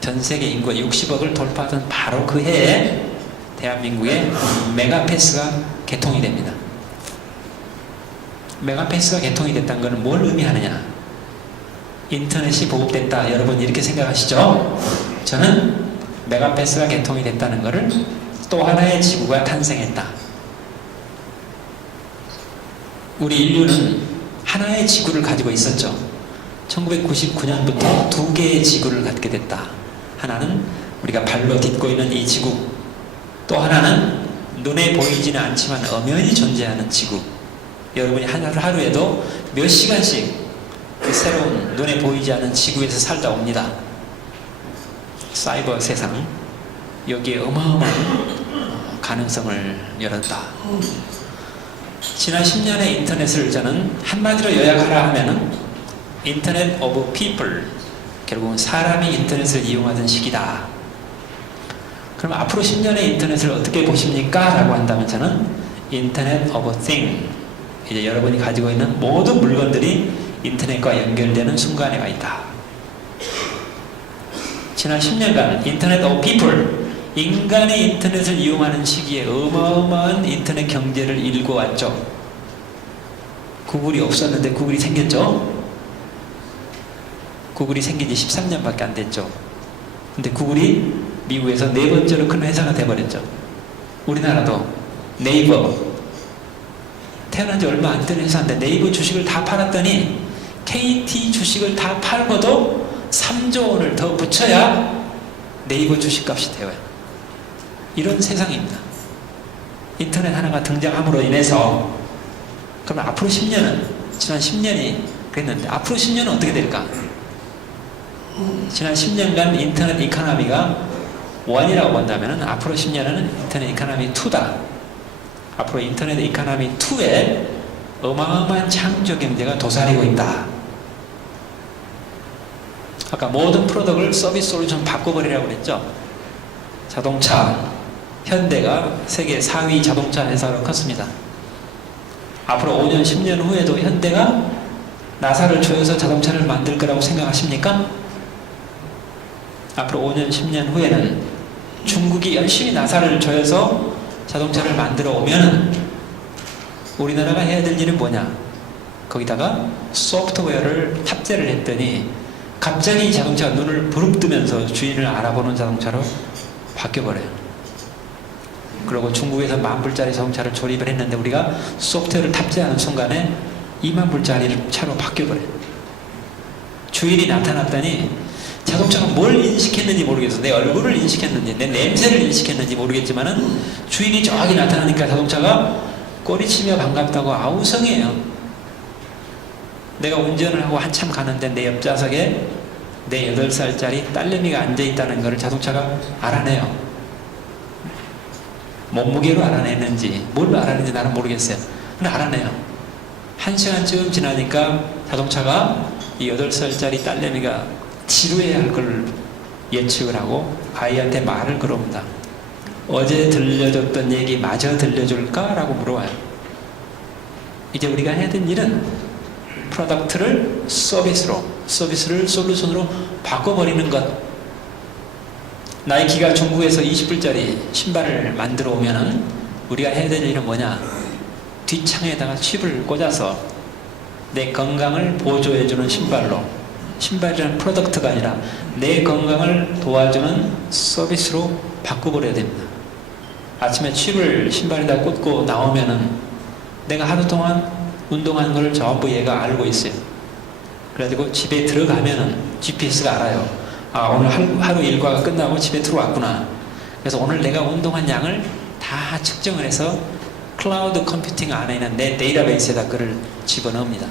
전 세계 인구가 60억을 돌파하던 바로 그 해에 대한민국에 메가패스가 개통이 됩니다. 메가패스가 개통이 됐다는 것은 뭘 의미하느냐? 인터넷이 보급됐다. 여러분 이렇게 생각하시죠? 저는 메가패스가 개통이 됐다는 것을 또 하나의 지구가 탄생했다. 우리 인류는 하나의 지구를 가지고 있었죠. 1999년부터 두 개의 지구를 갖게 됐다. 하나는 우리가 발로 딛고 있는 이 지구, 또 하나는 눈에 보이지는 않지만 엄연히 존재하는 지구. 여러분이 하루에도 몇 시간씩 그 새로운 눈에 보이지 않는 지구에서 살다 옵니다. 사이버 세상, 여기에 어마어마한 가능성을 열었다. 지난 10년의 인터넷을 저는 한마디로 요약하라 하면은 인터넷 오브 피플, 결국은 사람이 인터넷을 이용하던 시기다. 그럼 앞으로 10년의 인터넷을 어떻게 보십니까? 라고 한다면 저는 인터넷 오브 띵, 이제 여러분이 가지고 있는 모든 물건들이 인터넷과 연결되는 순간에 와 있다. 지난 10년간 인터넷 오브 피플, 인간이 인터넷을 이용하는 시기에 어마어마한 인터넷 경제를 일궈왔죠. 구글이 없었는데 구글이 생겼죠. 구글이 생긴 지 13년밖에 안 됐죠. 근데 구글이 미국에서 네 번째로 큰 회사가 돼버렸죠. 우리나라도 네이버, 태어난 지 얼마 안 된 회사인데 네이버 주식을 다 팔았더니 KT 주식을 다 팔고도 3조 원을 더 붙여야 네이버 주식값이 되어요. 이런 세상입니다. 인터넷 하나가 등장함으로 인해서. 그럼 앞으로 10년은, 지난 10년이 그랬는데 앞으로 10년은 어떻게 될까? 지난 10년간 인터넷 이코노미가 1이라고 본다면 앞으로 10년은 인터넷 이코노미 2다. 앞으로 인터넷 이코노미 2에 어마어마한 창조 경제가 도사리고 있다. 아까 모든 프로덕트를 서비스로 좀 바꿔버리라고 그랬죠. 자동차, 현대가 세계 4위 자동차 회사로 컸습니다. 앞으로 5년, 10년 후에도 현대가 나사를 조여서 자동차를 만들 거라고 생각하십니까? 앞으로 5년, 10년 후에는 중국이 열심히 나사를 조여서 자동차를 만들어 오면 우리나라가 해야 될 일은 뭐냐? 거기다가 소프트웨어를 탑재를 했더니 갑자기 자동차가 눈을 부릅뜨면서 주인을 알아보는 자동차로 바뀌어버려요. 그리고 중국에서 10,000불짜리 자동차를 조립을 했는데 우리가 소프트웨어를 탑재하는 순간에 20,000불짜리 차로 바뀌어버려요. 주인이 나타났더니 자동차가 뭘 인식했는지 모르겠어. 내 얼굴을 인식했는지, 내 냄새를 인식했는지 모르겠지만은 주인이 저기 나타나니까 자동차가 꼬리치며 반갑다고 아우성이에요. 내가 운전을 하고 한참 가는데 내 옆좌석에 내 8살짜리 딸내미가 앉아있다는 것을 자동차가 알아내요. 몸무게로 알아내는지 뭘 알아내는지 나는 모르겠어요. 근데 알아내요. 1시간쯤 지나니까 자동차가 이 8살짜리 딸내미가 지루해야 할 걸 예측을 하고 아이한테 말을 걸어옵니다. 어제 들려줬던 얘기 마저 들려줄까? 라고 물어와요. 이제 우리가 해야 될 일은 프로덕트를 서비스를 솔루션으로 바꿔버리는 것. 나이키가 중국에서 20불짜리 신발을 만들어 오면은 우리가 해야 될 일은 뭐냐? 뒷창에다가 칩을 꽂아서 내 건강을 보조해주는 신발로, 신발이라는 프로덕트가 아니라 내 건강을 도와주는 서비스로 바꿔버려야 됩니다. 아침에 칩을 신발에다 꽂고 나오면은 내가 하루 동안 운동한 걸 전부 얘가 알고 있어요. 그래가지고 집에 들어가면은 GPS가 알아요. 아, 오늘 하루 일과가 끝나고 집에 들어왔구나. 그래서 오늘 내가 운동한 양을 다 측정을 해서 클라우드 컴퓨팅 안에 있는 내 데이터베이스에다 그걸 집어넣습니다.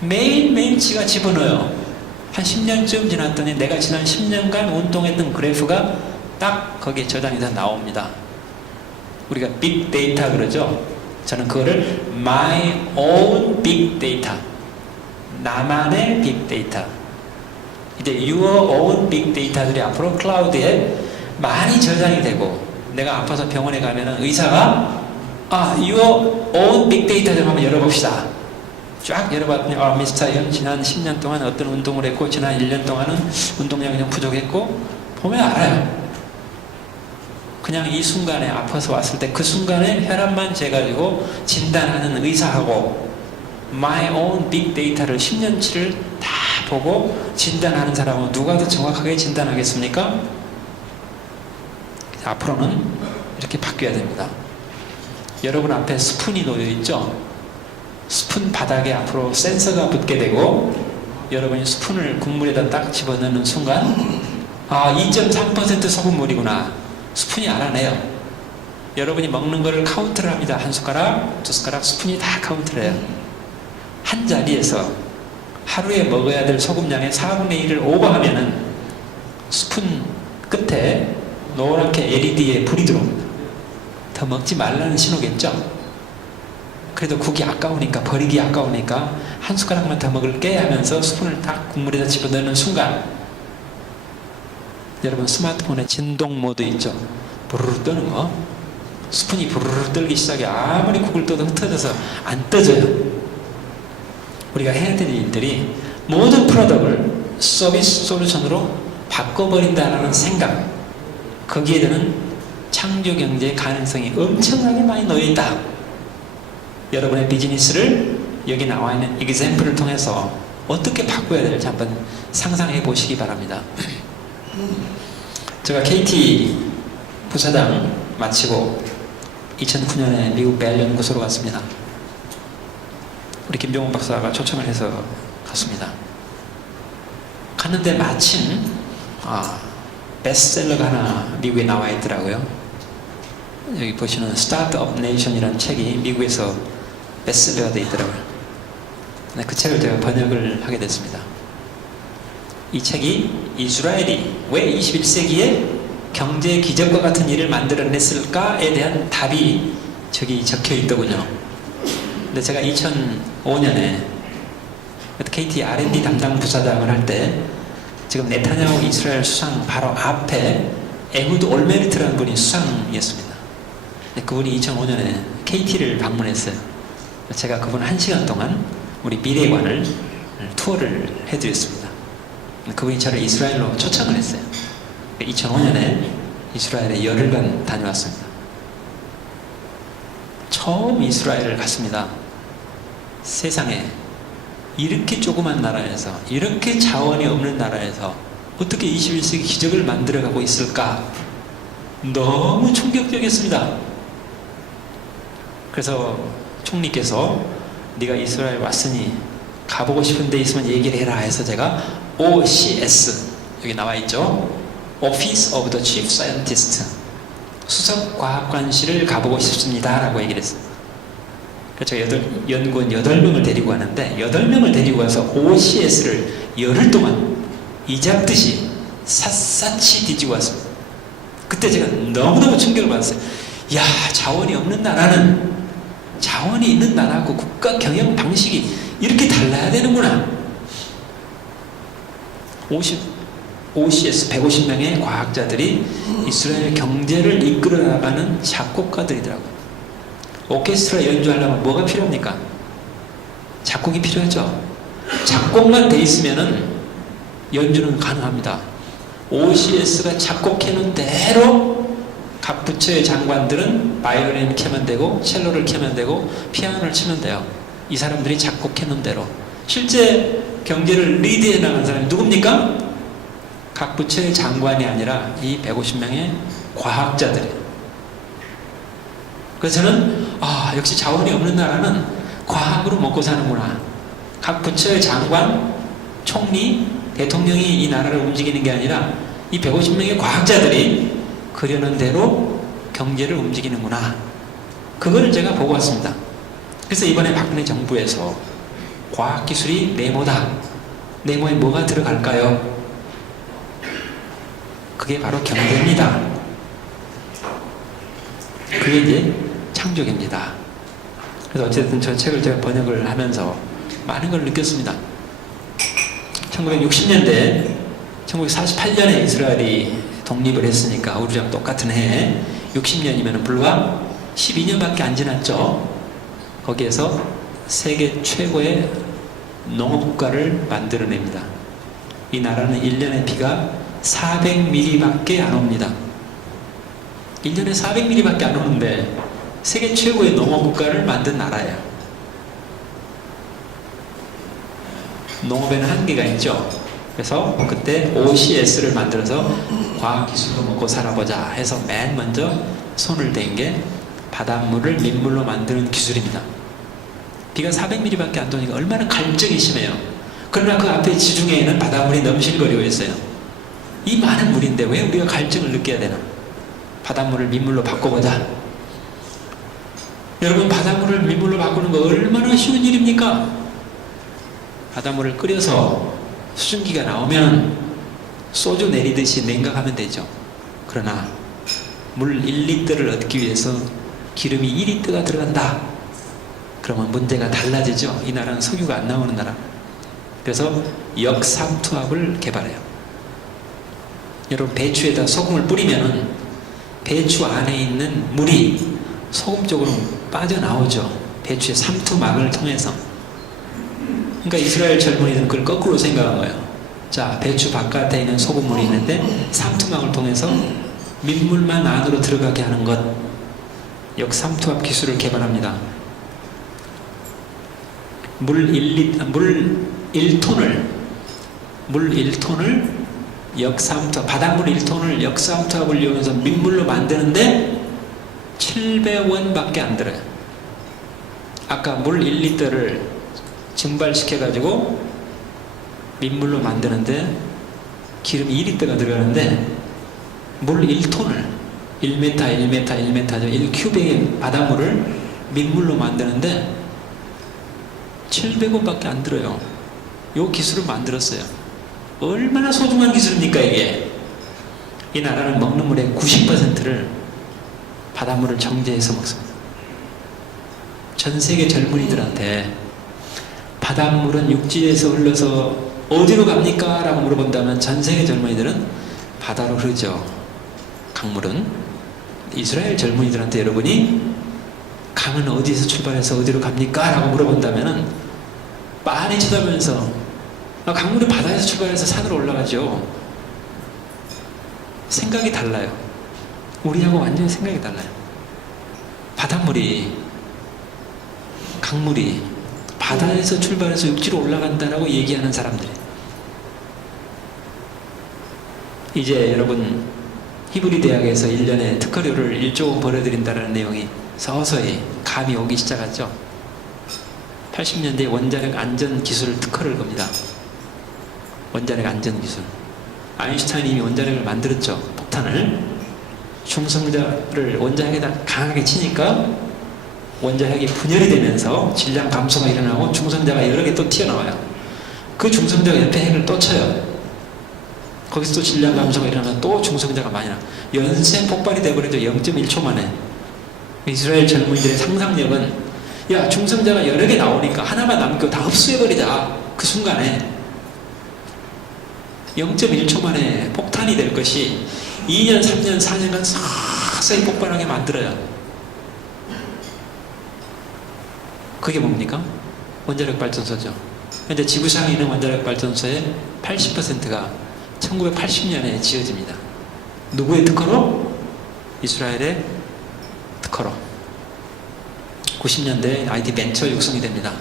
매일매일 지가 집어넣어요. 한 10년쯤 지났더니 내가 지난 10년간 운동했던 그래프가 딱 거기에 저장이 다 나옵니다. 우리가 빅데이터 그러죠. 저는 그거를 my own big data, 나만의 빅데이터. 이제 your own big data들이 앞으로 클라우드에 많이 저장이 되고, 내가 아파서 병원에 가면은 의사가 your own big data 좀 한번 열어봅시다. 쫙 열어봤더니 미스터 현 지난 10년 동안 어떤 운동을 했고, 지난 1년 동안은 운동량이 좀 부족했고, 보면 알아요. 그냥 이 순간에 아파서 왔을 때 그 순간에 혈압만 재가지고 진단하는 의사하고 my own big data를 10년치를 다 보고 진단하는 사람은 누가 더 정확하게 진단하겠습니까? 앞으로는 이렇게 바뀌어야 됩니다. 여러분 앞에 스푼이 놓여 있죠? 스푼 바닥에 앞으로 센서가 붙게 되고, 여러분이 스푼을 국물에다 딱 집어넣는 순간 2.3% 소금물이구나. 스푼이 알아내요. 여러분이 먹는 거를 카운트를 합니다. 한 숟가락, 두 숟가락, 스푼이 다 카운트를 해요. 한 자리에서 하루에 먹어야 될 소금량의 4분의 1을 오버하면은 스푼 끝에 노랗게 LED에 불이 들어옵니다. 더 먹지 말라는 신호겠죠? 그래도 국이 아까우니까, 버리기 아까우니까 한 숟가락만 더 먹을게 하면서 스푼을 딱 국물에다 집어넣는 순간, 여러분 스마트폰에 진동 모드 있죠? 부르르 뜨는 거. 스푼이 부르르 떨기 시작해. 아무리 국을 떠도 흩어져서 안 떠져요. 우리가 해야 될 일들이 모든 프로덕트를 서비스 솔루션으로 바꿔버린다는 생각, 거기에 대한 창조경제의 가능성이 엄청나게 많이 놓여있다. 여러분의 비즈니스를 여기 나와 있는 example을 통해서 어떻게 바꿔야 될지 한번 상상해 보시기 바랍니다. 제가 KT 부사장 마치고 2009년에 미국 벨 연구소로 갔습니다. 우리 김종훈 박사가 초청을 해서 갔습니다. 갔는데 마침 베스트셀러가 하나 미국에 나와 있더라고요. 여기 보시는 스타트업 네이션이라는 책이 미국에서 베스트셀러가 되어 있더라고요. 그 책을 제가 번역을 하게 됐습니다. 이 책이 이스라엘이 왜 21세기에 경제 기적과 같은 일을 만들어냈을까에 대한 답이 저기 적혀 있더군요. 근데 제가 2005년에 KT R&D 담당 부사장을 할 때, 지금 네타냐후 이스라엘 수상 바로 앞에 에후드 올메리트라는 분이 수상이었습니다. 그분이 2005년에 KT를 방문했어요. 제가 그분 1시간 동안 우리 미래관을 투어를 해드렸습니다. 그분이 저를 이스라엘로 초청을 했어요. 2005년에 이스라엘에 열흘간 다녀왔습니다. 처음 이스라엘을 갔습니다. 세상에 이렇게 조그만 나라에서, 이렇게 자원이 없는 나라에서 어떻게 21세기 기적을 만들어가고 있을까? 너무 충격적이었습니다. 그래서 총리께서 네가 이스라엘 왔으니 가보고 싶은 데 있으면 얘기를 해라 해서 제가 OCS, 여기 나와 있죠? Office of the Chief Scientist, 수석과학관실을 가보고 싶습니다 라고 얘기를 했어요. 그래서 연구원 8명을 데리고 가는데, 8명을 데리고 가서 OCS를 열흘 동안 이잡듯이 샅샅이 뒤지고 왔습니다. 그때 제가 너무너무 충격을 받았어요. 야, 자원이 없는 나라는 자원이 있는 나라하고 국가 경영 방식이 이렇게 달라야 되는구나. OCS 150명의 과학자들이 이스라엘 경제를 이끌어 나가는 작곡가들이더라고요. 오케스트라 연주하려면 뭐가 필요합니까? 작곡이 필요하죠. 작곡만 돼 있으면은 연주는 가능합니다. OCS가 작곡해놓은 대로 각 부처의 장관들은 바이올린을 켜면 되고, 첼로를 켜면 되고, 피아노를 치면 돼요. 이 사람들이 작곡해놓은 대로. 실제 경제를 리드해 나간 사람이 누굽니까? 각 부처의 장관이 아니라 이 150명의 과학자들이에요. 그래서 저는 역시 자원이 없는 나라는 과학으로 먹고 사는구나. 각 부처의 장관, 총리, 대통령이 이 나라를 움직이는 게 아니라 이 150명의 과학자들이 그려놓은 대로 경제를 움직이는구나. 그거를 제가 보고 왔습니다. 그래서 이번에 박근혜 정부에서 과학기술이 네모다. 네모에 뭐가 들어갈까요? 그게 바로 경제입니다. 그게 이제 창조입니다. 그래서 어쨌든 저 책을 제가 번역을 하면서 많은 걸 느꼈습니다. 1960년대, 1948년에 이스라엘이 독립을 했으니까 우리랑 똑같은 해 60년이면 불과 12년밖에 안 지났죠. 거기에서 세계 최고의 농업국가를 만들어냅니다. 이 나라는 1년에 비가 400mm밖에 안 옵니다. 1년에 400mm밖에 안 오는데 세계 최고의 농업국가를 만든 나라예요. 농업에는 한계가 있죠. 그래서 그때 OCS를 만들어서 과학기술로 먹고 살아보자 해서 맨 먼저 손을 댄 게 바닷물을 민물로 만드는 기술입니다. 비가 400mm밖에 안 도니까 얼마나 갈증이 심해요. 그러나 그 앞에 지중해에는 바닷물이 넘실거리고 있어요. 이 많은 물인데 왜 우리가 갈증을 느껴야 되나? 바닷물을 민물로 바꿔보자. 여러분, 바닷물을 민물로 바꾸는 거 얼마나 쉬운 일입니까? 바닷물을 끓여서 수증기가 나오면 소주 내리듯이 냉각하면 되죠. 그러나 물 1리터를 얻기 위해서 기름이 2리터가 들어간다. 그러면 문제가 달라지죠. 이 나라는 석유가 안 나오는 나라. 그래서 역삼투압을 개발해요. 여러분, 배추에다 소금을 뿌리면 배추 안에 있는 물이 소금 쪽으로 빠져나오죠. 배추의 삼투막을 통해서. 그러니까 이스라엘 젊은이들은 그걸 거꾸로 생각한 거예요. 자, 배추 바깥에 있는 소금물이 있는데 삼투막을 통해서 민물만 안으로 들어가게 하는 것, 역삼투압 기술을 개발합니다. 물 1톤을 역삼투압, 바닷물 1톤을 역삼투압을 이용해서 민물로 만드는데 700원밖에 안 들어요. 아까 물 1리터를 증발시켜가지고 민물로 만드는데 기름이 2리터가 들어가는데 물 1톤을 1m죠. 1큐빅의 바닷물을 민물로 만드는데 700원밖에 안 들어요. 요 기술을 만들었어요. 얼마나 소중한 기술입니까 이게. 이 나라는 먹는 물의 90%를 바닷물을 정제해서 먹습니다. 전 세계 젊은이들한테 바닷물은 육지에서 흘러서 어디로 갑니까? 라고 물어본다면 전 세계 젊은이들은 바다로 흐르죠. 강물은. 이스라엘 젊은이들한테 여러분이 강은 어디에서 출발해서 어디로 갑니까? 라고 물어본다면 빤히 쳐다보면서 강물이 바다에서 출발해서 산으로 올라가죠. 생각이 달라요. 우리하고 완전히 생각이 달라요. 바닷물이, 강물이 바다에서 출발해서 육지로 올라간다라고 얘기하는 사람들. 이제 여러분, 히브리 대학에서 1년에 특허료를 1조 원 벌어들인다는 내용이 서서히 감이 오기 시작하죠. 80년대 원자력 안전 기술 특허를 겁니다. 원자력 안전 기술. 아인슈타인이 이미 원자력을 만들었죠. 폭탄을. 중성자를 원자핵에다 강하게 치니까 원자핵이 분열이 되면서 질량 감소가 일어나고 중성자가 여러 개 또 튀어나와요. 그 중성자가 옆에 핵을 또 쳐요. 거기서 또 질량 감소가 일어나면 또 중성자가 많이 나. 연쇄 폭발이 돼버리죠. 0.1초 만에. 이스라엘 젊은이들의 상상력은, 야, 중성자가 여러 개 나오니까 하나만 남고 다 흡수해버리자. 그 순간에 0.1초 만에 폭탄이 될 것이 2년, 3년, 4년간 서서히 폭발하게 만들어요. 그게 뭡니까? 원자력 발전소죠. 현재 지구상에 있는 원자력 발전소의 80%가 1980년에 지어집니다. 누구의 특허로? 이스라엘의 특허로. 90년대에 IT 벤처 육성이 됩니다.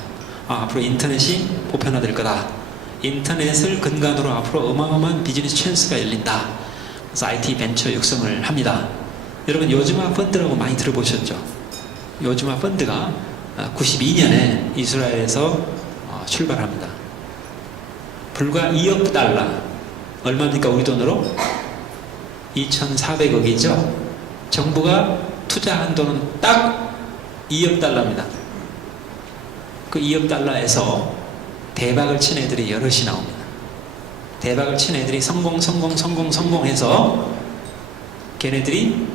앞으로 인터넷이 보편화될 거다. 인터넷을 근간으로 앞으로 어마어마한 비즈니스 찬스가 열린다. 그래서 IT 벤처 육성을 합니다. 여러분, 요즈마 펀드라고 많이 들어보셨죠? 요즈마 펀드가 92년에 이스라엘에서 출발합니다. 불과 2억 달러. 얼마입니까? 우리 돈으로? 2,400억이죠? 정부가 투자한 돈은 딱 2억 달러입니다. 그 2억 달러에서 대박을 친 애들이 여럿이 나옵니다. 대박을 친 애들이 성공해서 걔네들이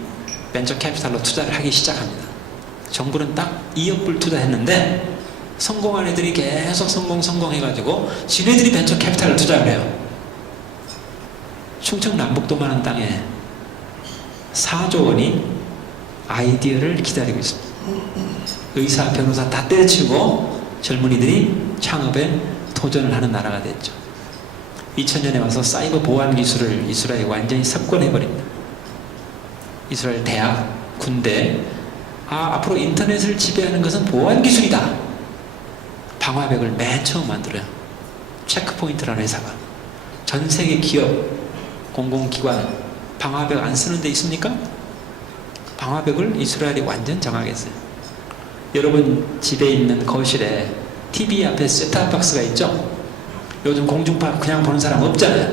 벤처 캐피탈로 투자를 하기 시작합니다. 정부는 딱 2억 불 투자했는데 성공한 애들이 계속 성공해가지고 지네들이 벤처 캐피탈을 투자를 해요. 충청남북도만한 땅에 4조 원이 아이디어를 기다리고 있습니다. 의사, 변호사 다 때려치우고 젊은이들이 창업에 도전을 하는 나라가 됐죠. 2000년에 와서 사이버 보안 기술을 이스라엘이 완전히 석권해버립니다. 이스라엘 대학, 군대, 앞으로 인터넷을 지배하는 것은 보안 기술이다. 방화벽을 맨 처음 만들어요. 체크포인트라는 회사가. 전 세계 기업, 공공기관 방화벽 안 쓰는 데 있습니까? 방화벽을 이스라엘이 완전 정하겠어요. 여러분 집에 있는 거실에 TV 앞에 셋탑박스가 있죠? 요즘 공중파 그냥 보는 사람 없잖아요.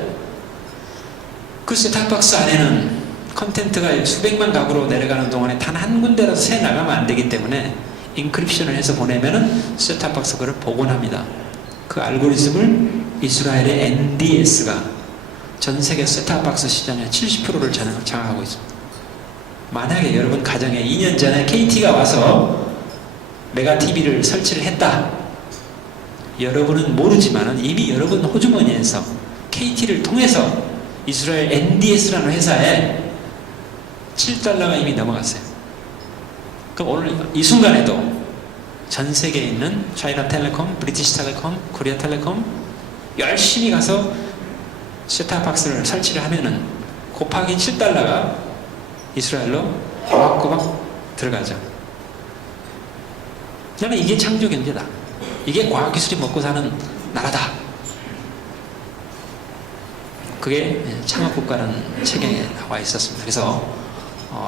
그 셋탑박스 안에는 컨텐츠가 수백만 가구로 내려가는 동안에 단 한 군데라도 새 나가면 안 되기 때문에 인크립션을 해서 보내면은 셋탑박스 그걸 복원합니다. 그 알고리즘을 이스라엘의 NDS가 전 세계 셋탑박스 시장의 70%를 장악하고 있습니다. 만약에 여러분 가정에 2년 전에 KT가 와서 메가 TV를 설치를 했다. 여러분은 모르지만은 이미 여러분 호주머니에서 KT를 통해서 이스라엘 NDS라는 회사에 $7가 이미 넘어갔어요. 그럼 오늘 이 순간에도 전 세계에 있는 차이나텔레콤, 브리티시텔레콤, 코리아텔레콤 열심히 가서 셋탑박스를 설치를 하면은 곱하기 $7가 이스라엘로 꼬박꼬박 들어가죠. 저는 이게 창조경제다. 이게 과학기술이 먹고 사는 나라다. 그게 창업국가라는 책에 나와 있었습니다. 그래서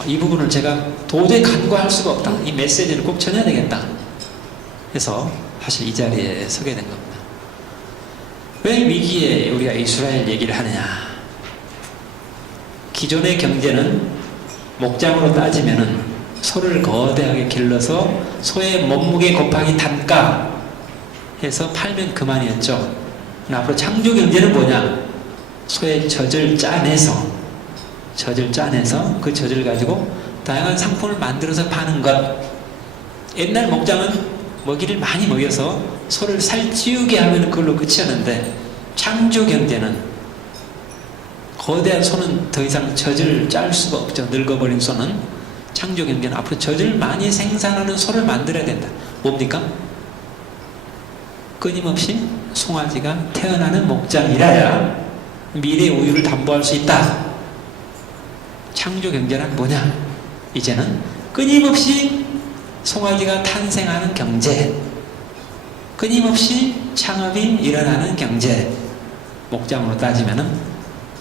이 부분을 제가 도저히 간과할 수가 없다. 이 메시지를 꼭 전해야 되겠다. 그래서 사실 이 자리에 서게 된 겁니다. 왜 위기에 우리가 이스라엘 얘기를 하느냐? 기존의 경제는 목장으로 따지면은 소를 거대하게 길러서 소의 몸무게 곱하기 단가 해서 팔면 그만이었죠. 앞으로 창조 경제는 뭐냐? 소의 젖을 짜내서 그 젖을 가지고 다양한 상품을 만들어서 파는 것. 옛날 목장은 먹이를 많이 먹여서 소를 살찌우게 하면 그걸로 끝이었는데 창조 경제는 거대한 소는 더 이상 젖을 짤 수가 없죠. 늙어버린 소는. 창조 경제는 앞으로 젖을 많이 생산하는 소를 만들어야 된다. 뭡니까? 끊임없이 송아지가 태어나는 목장이라야 미래의 우유를 담보할 수 있다. 창조 경제란 뭐냐? 이제는 끊임없이 송아지가 탄생하는 경제, 끊임없이 창업이 일어나는 경제. 목장으로 따지면은.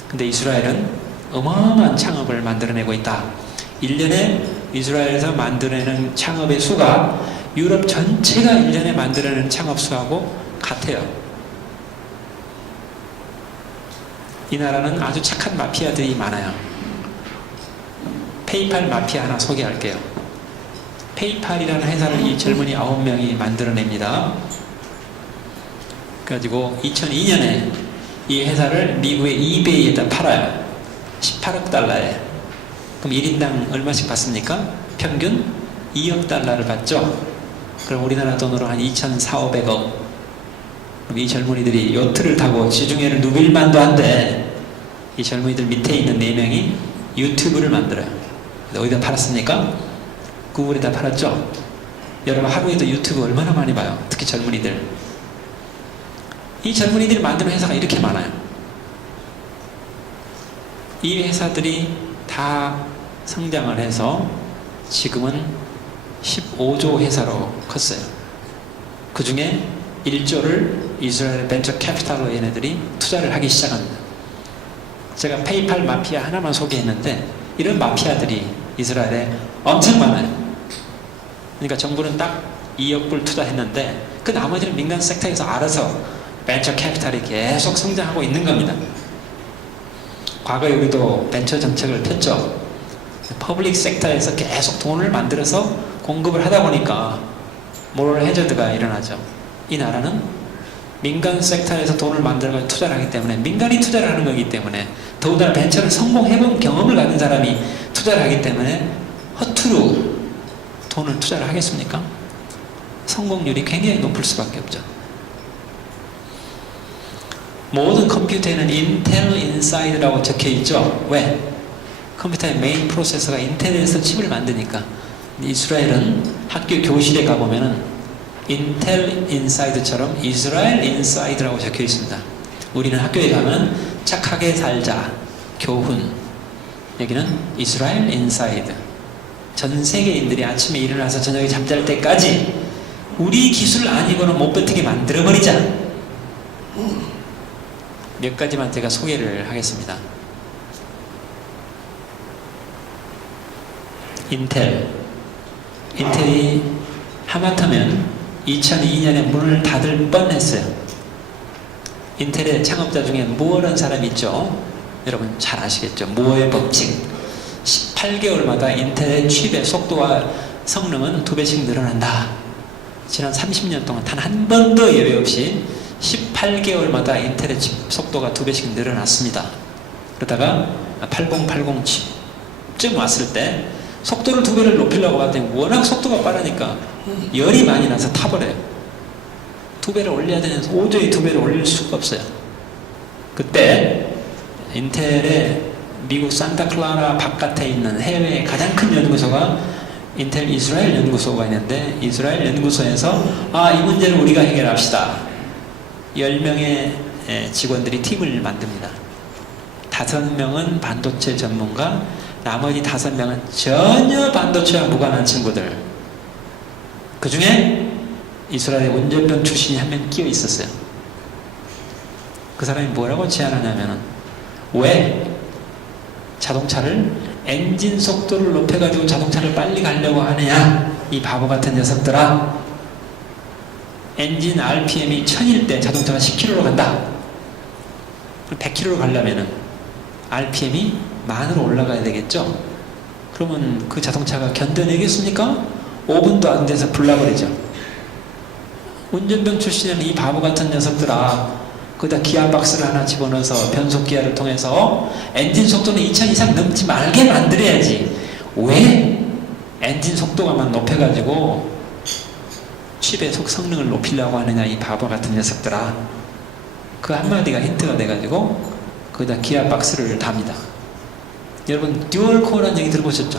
근데 이스라엘은 어마어마한 창업을 만들어내고 있다. 1년에 이스라엘에서 만들어내는 창업의 수가 유럽 전체가 1년에 만들어내는 창업 수하고 같아요. 이 나라는 아주 착한 마피아들이 많아요. 페이팔 마피아 하나 소개할게요. 페이팔이라는 회사를 이 젊은이 9명이 만들어냅니다. 그래가지고 2002년에 이 회사를 미국의 이베이에다 팔아요. 18억 달러에. 그럼 1인당 얼마씩 받습니까? 평균 2억 달러를 받죠. 그럼 우리나라 돈으로 한 2,400~500억. 그럼 이 젊은이들이 요트를 타고 지중해를 누빌만도 한데 이 젊은이들 밑에 있는 4명이 유튜브를 만들어요. 어디다 팔았습니까? 구글에다 팔았죠. 여러분 하루에도 유튜브 얼마나 많이 봐요. 특히 젊은이들. 이 젊은이들이 만드는 회사가 이렇게 많아요. 이 회사들이 다 성장을 해서 지금은 15조 회사로 컸어요. 그 중에 1조를 이스라엘 벤처 캐피탈로 얘네들이 투자를 하기 시작합니다. 제가 페이팔 마피아 하나만 소개했는데 이런 마피아들이 이스라엘에 엄청 많아요. 그러니까 정부는 딱 2억 불 투자했는데 그 나머지는 민간 섹터에서 알아서 벤처 캐피탈이 계속 성장하고 있는 겁니다. 과거에 우리도 벤처 정책을 폈죠. 퍼블릭 섹터에서 계속 돈을 만들어서 공급을 하다 보니까 모럴 해저드가 일어나죠. 이 나라는 민간 섹터에서 돈을 만들어가지고 투자를 하기 때문에, 민간이 투자를 하는 거기 때문에, 더군다나 벤처를 성공해본 경험을 가진 사람이 투자를 하기 때문에 허투루 돈을 투자를 하겠습니까? 성공률이 굉장히 높을 수밖에 없죠. 모든 컴퓨터에는 인텔 인사이드라고 적혀 있죠. 왜? 컴퓨터의 메인 프로세서가 인텔에서 칩을 만드니까. 이스라엘은 학교 교실에 가보면은 인텔 인사이드처럼 이스라엘 인사이드라고 적혀 있습니다. 우리는 학교에 가면 착하게 살자, 교훈. 여기는 이스라엘 인사이드. 전 세계인들이 아침에 일어나서 저녁에 잠잘 때까지 우리 기술 아니고는 못 버티게 만들어버리자. 몇 가지만 제가 소개를 하겠습니다. 인텔이 하마터면 2002년에 문을 닫을 뻔했어요. 인텔의 창업자 중에 무어라는 사람이 있죠. 여러분 잘 아시겠죠. 무어의 법칙. 18개월마다 인텔의 칩의 속도와 성능은 2배씩 늘어난다. 지난 30년 동안 단 한 번도 예외 없이 18개월마다 인텔의 칩 속도가 2배씩 늘어났습니다. 그러다가 8080 칩쯤 왔을 때 속도를 2배를 높이려고 하더니 워낙 속도가 빠르니까 열이 많이 나서 타버려요. 2배를 올려야 되는데 도저히 2배를 올릴 수가 없어요. 그때 인텔의 미국 산타클라라 바깥에 있는 해외의 가장 큰 연구소가 인텔 이스라엘 연구소가 있는데, 이스라엘 연구소에서 이 문제를 우리가 해결합시다. 10명의 직원들이 팀을 만듭니다. 5명은 반도체 전문가, 나머지 5명은 전혀 반도체와 무관한 친구들. 그 중에 이스라엘 운전병 출신이 한 명 끼어 있었어요. 그 사람이 뭐라고 제안하냐면은, 왜 자동차를 엔진 속도를 높여가지고 자동차를 빨리 가려고 하느냐, 이 바보 같은 녀석들아. 엔진 RPM이 1000일 때 자동차가 10km로 간다. 100km로 가려면은 RPM이 만으로 올라가야 되겠죠. 그러면 그 자동차가 견뎌내겠습니까? 5분도 안 돼서 불나버리죠. 운전병 출신은 이 바보 같은 녀석들아, 거기다 기아박스를 하나 집어넣어서 변속기아를 통해서 엔진 속도는 2000 이상 넘지 말게 만들어야지. 왜 엔진 속도가만 높여가지고 칩의 성능을 높이려고 하느냐, 이 바보 같은 녀석들아. 그 한마디가 힌트가 돼가지고 거기다 기아박스를 답니다. 여러분 듀얼 코어라는 얘기 들어보셨죠?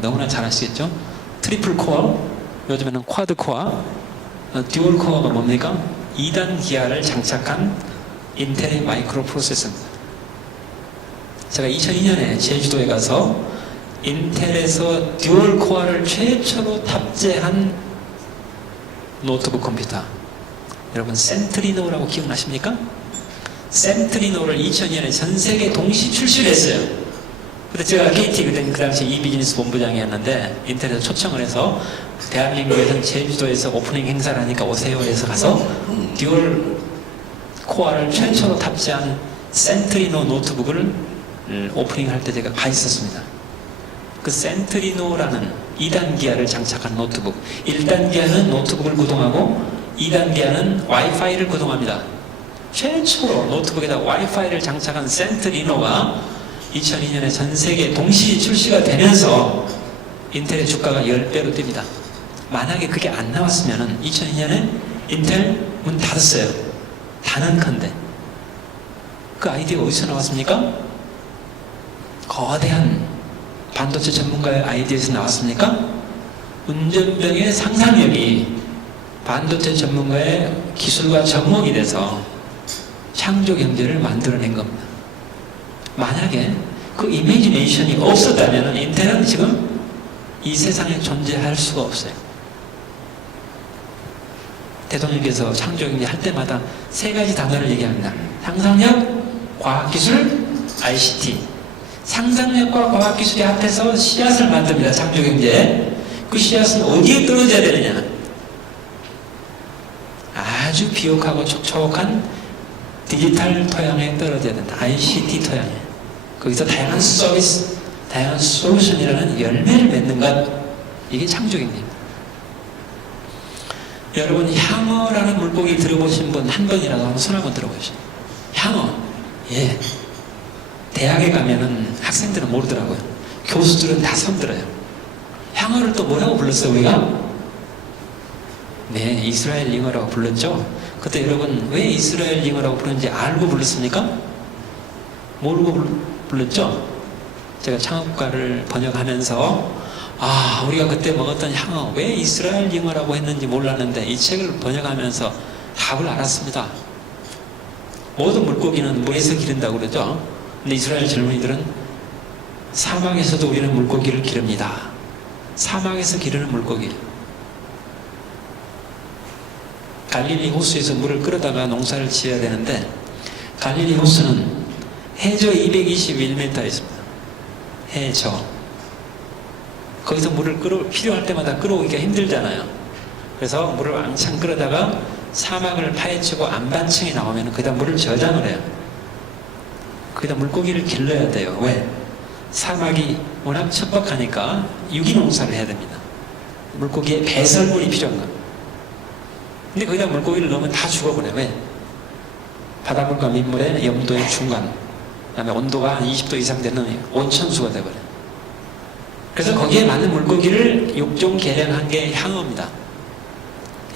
너무나 잘 아시겠죠? 트리플 코어, 요즘에는 쿼드 코어. 듀얼 코어가 뭡니까? 2단 기아를 장착한 인텔의 마이크로 프로세서입니다. 제가 2002년에 제주도에 가서 인텔에서 듀얼 코어를 최초로 탑재한 노트북 컴퓨터, 여러분 센트리노라고 기억나십니까? 센트리노를 2002년에 전 세계 동시 출시를 했어요. 근데 제가 KT 그 당시 이비즈니스 본부장이었는데 인텔에서 초청을 해서 대한민국에서는 제주도에서 오프닝 행사를 하니까 오세요 해서 가서 듀얼 코어를 최초로 탑재한 센트리노 노트북을 오프닝 할 때 제가 가 있었습니다. 그 센트리노라는 2단 기아를 장착한 노트북, 1단 기아는 노트북을 구동하고 2단 기아는 와이파이를 구동합니다. 최초로 노트북에다 와이파이를 장착한 센트리노가 2002년에 전 세계 동시 출시가 되면서 인텔의 주가가 10배로 뜁니다. 만약에 그게 안 나왔으면 2002년에 인텔 문 닫았어요. 단언컨대. 그 아이디어가 어디서 나왔습니까? 거대한 반도체 전문가의 아이디어에서 나왔습니까? 운전병의 상상력이 반도체 전문가의 기술과 접목이 돼서 창조 경제를 만들어낸 겁니다. 만약에 그 이미지네이션이 없었다면 인텔은 지금 이 세상에 존재할 수가 없어요. 대통령께서 창조경제 할 때마다 3가지 단어를 얘기합니다. 상상력, 과학기술, ICT. 상상력과 과학기술이 합해서 씨앗을 만듭니다. 창조경제. 그 씨앗은 어디에 떨어져야 되느냐? 아주 비옥하고 촉촉한 디지털 토양에 떨어져야 된다. ICT 토양에. 거기서 다양한 서비스, 다양한 솔루션이라는 열매를 맺는 것. 이게 창조경제입니다. 여러분 향어라는 물고기 들어보신 분 한 번이라도 한번 손 한번 들어보시죠. 향어. 예. 대학에 가면은 학생들은 모르더라고요. 교수들은 다 손들어요. 향어를 또 뭐라고 불렀어요 우리가? 네, 이스라엘 잉어라고 불렀죠. 그때 여러분 왜 이스라엘 잉어라고 부르는지 알고 불렀습니까? 모르고 불렀죠? 제가 창업가를 번역하면서 우리가 그때 먹었던 향어 왜 이스라엘 잉어라고 했는지 몰랐는데 이 책을 번역하면서 답을 알았습니다. 모든 물고기는 물에서 기른다고 그러죠. 근데 이스라엘 젊은이들은 사막에서도 우리는 물고기를 기릅니다. 사막에서 기르는 물고기. 갈릴리 호수에서 물을 끌어다가 농사를 지어야 되는데 갈릴리 호수는 해저 221m 있습니다. 해저. 거기서 물을 필요할 때마다 끌어오기가 힘들잖아요. 그래서 물을 왕창 끌어다가 사막을 파헤치고 안반층이 나오면 거기다 물을 저장을 해요. 거기다 물고기를 길러야 돼요. 왜? 사막이 워낙 척박하니까 유기농사를 해야 됩니다. 물고기에 배설물이 필요한 겁니다. 근데 거기다 물고기를 넣으면 다 죽어버려요. 왜? 바닷물과 민물의 염도의 중간, 그 다음에 온도가 한 20도 이상 되는 온천수가 돼버려요. 그래서 거기에 맞는 물고기를 육종 개량한 게 향어입니다.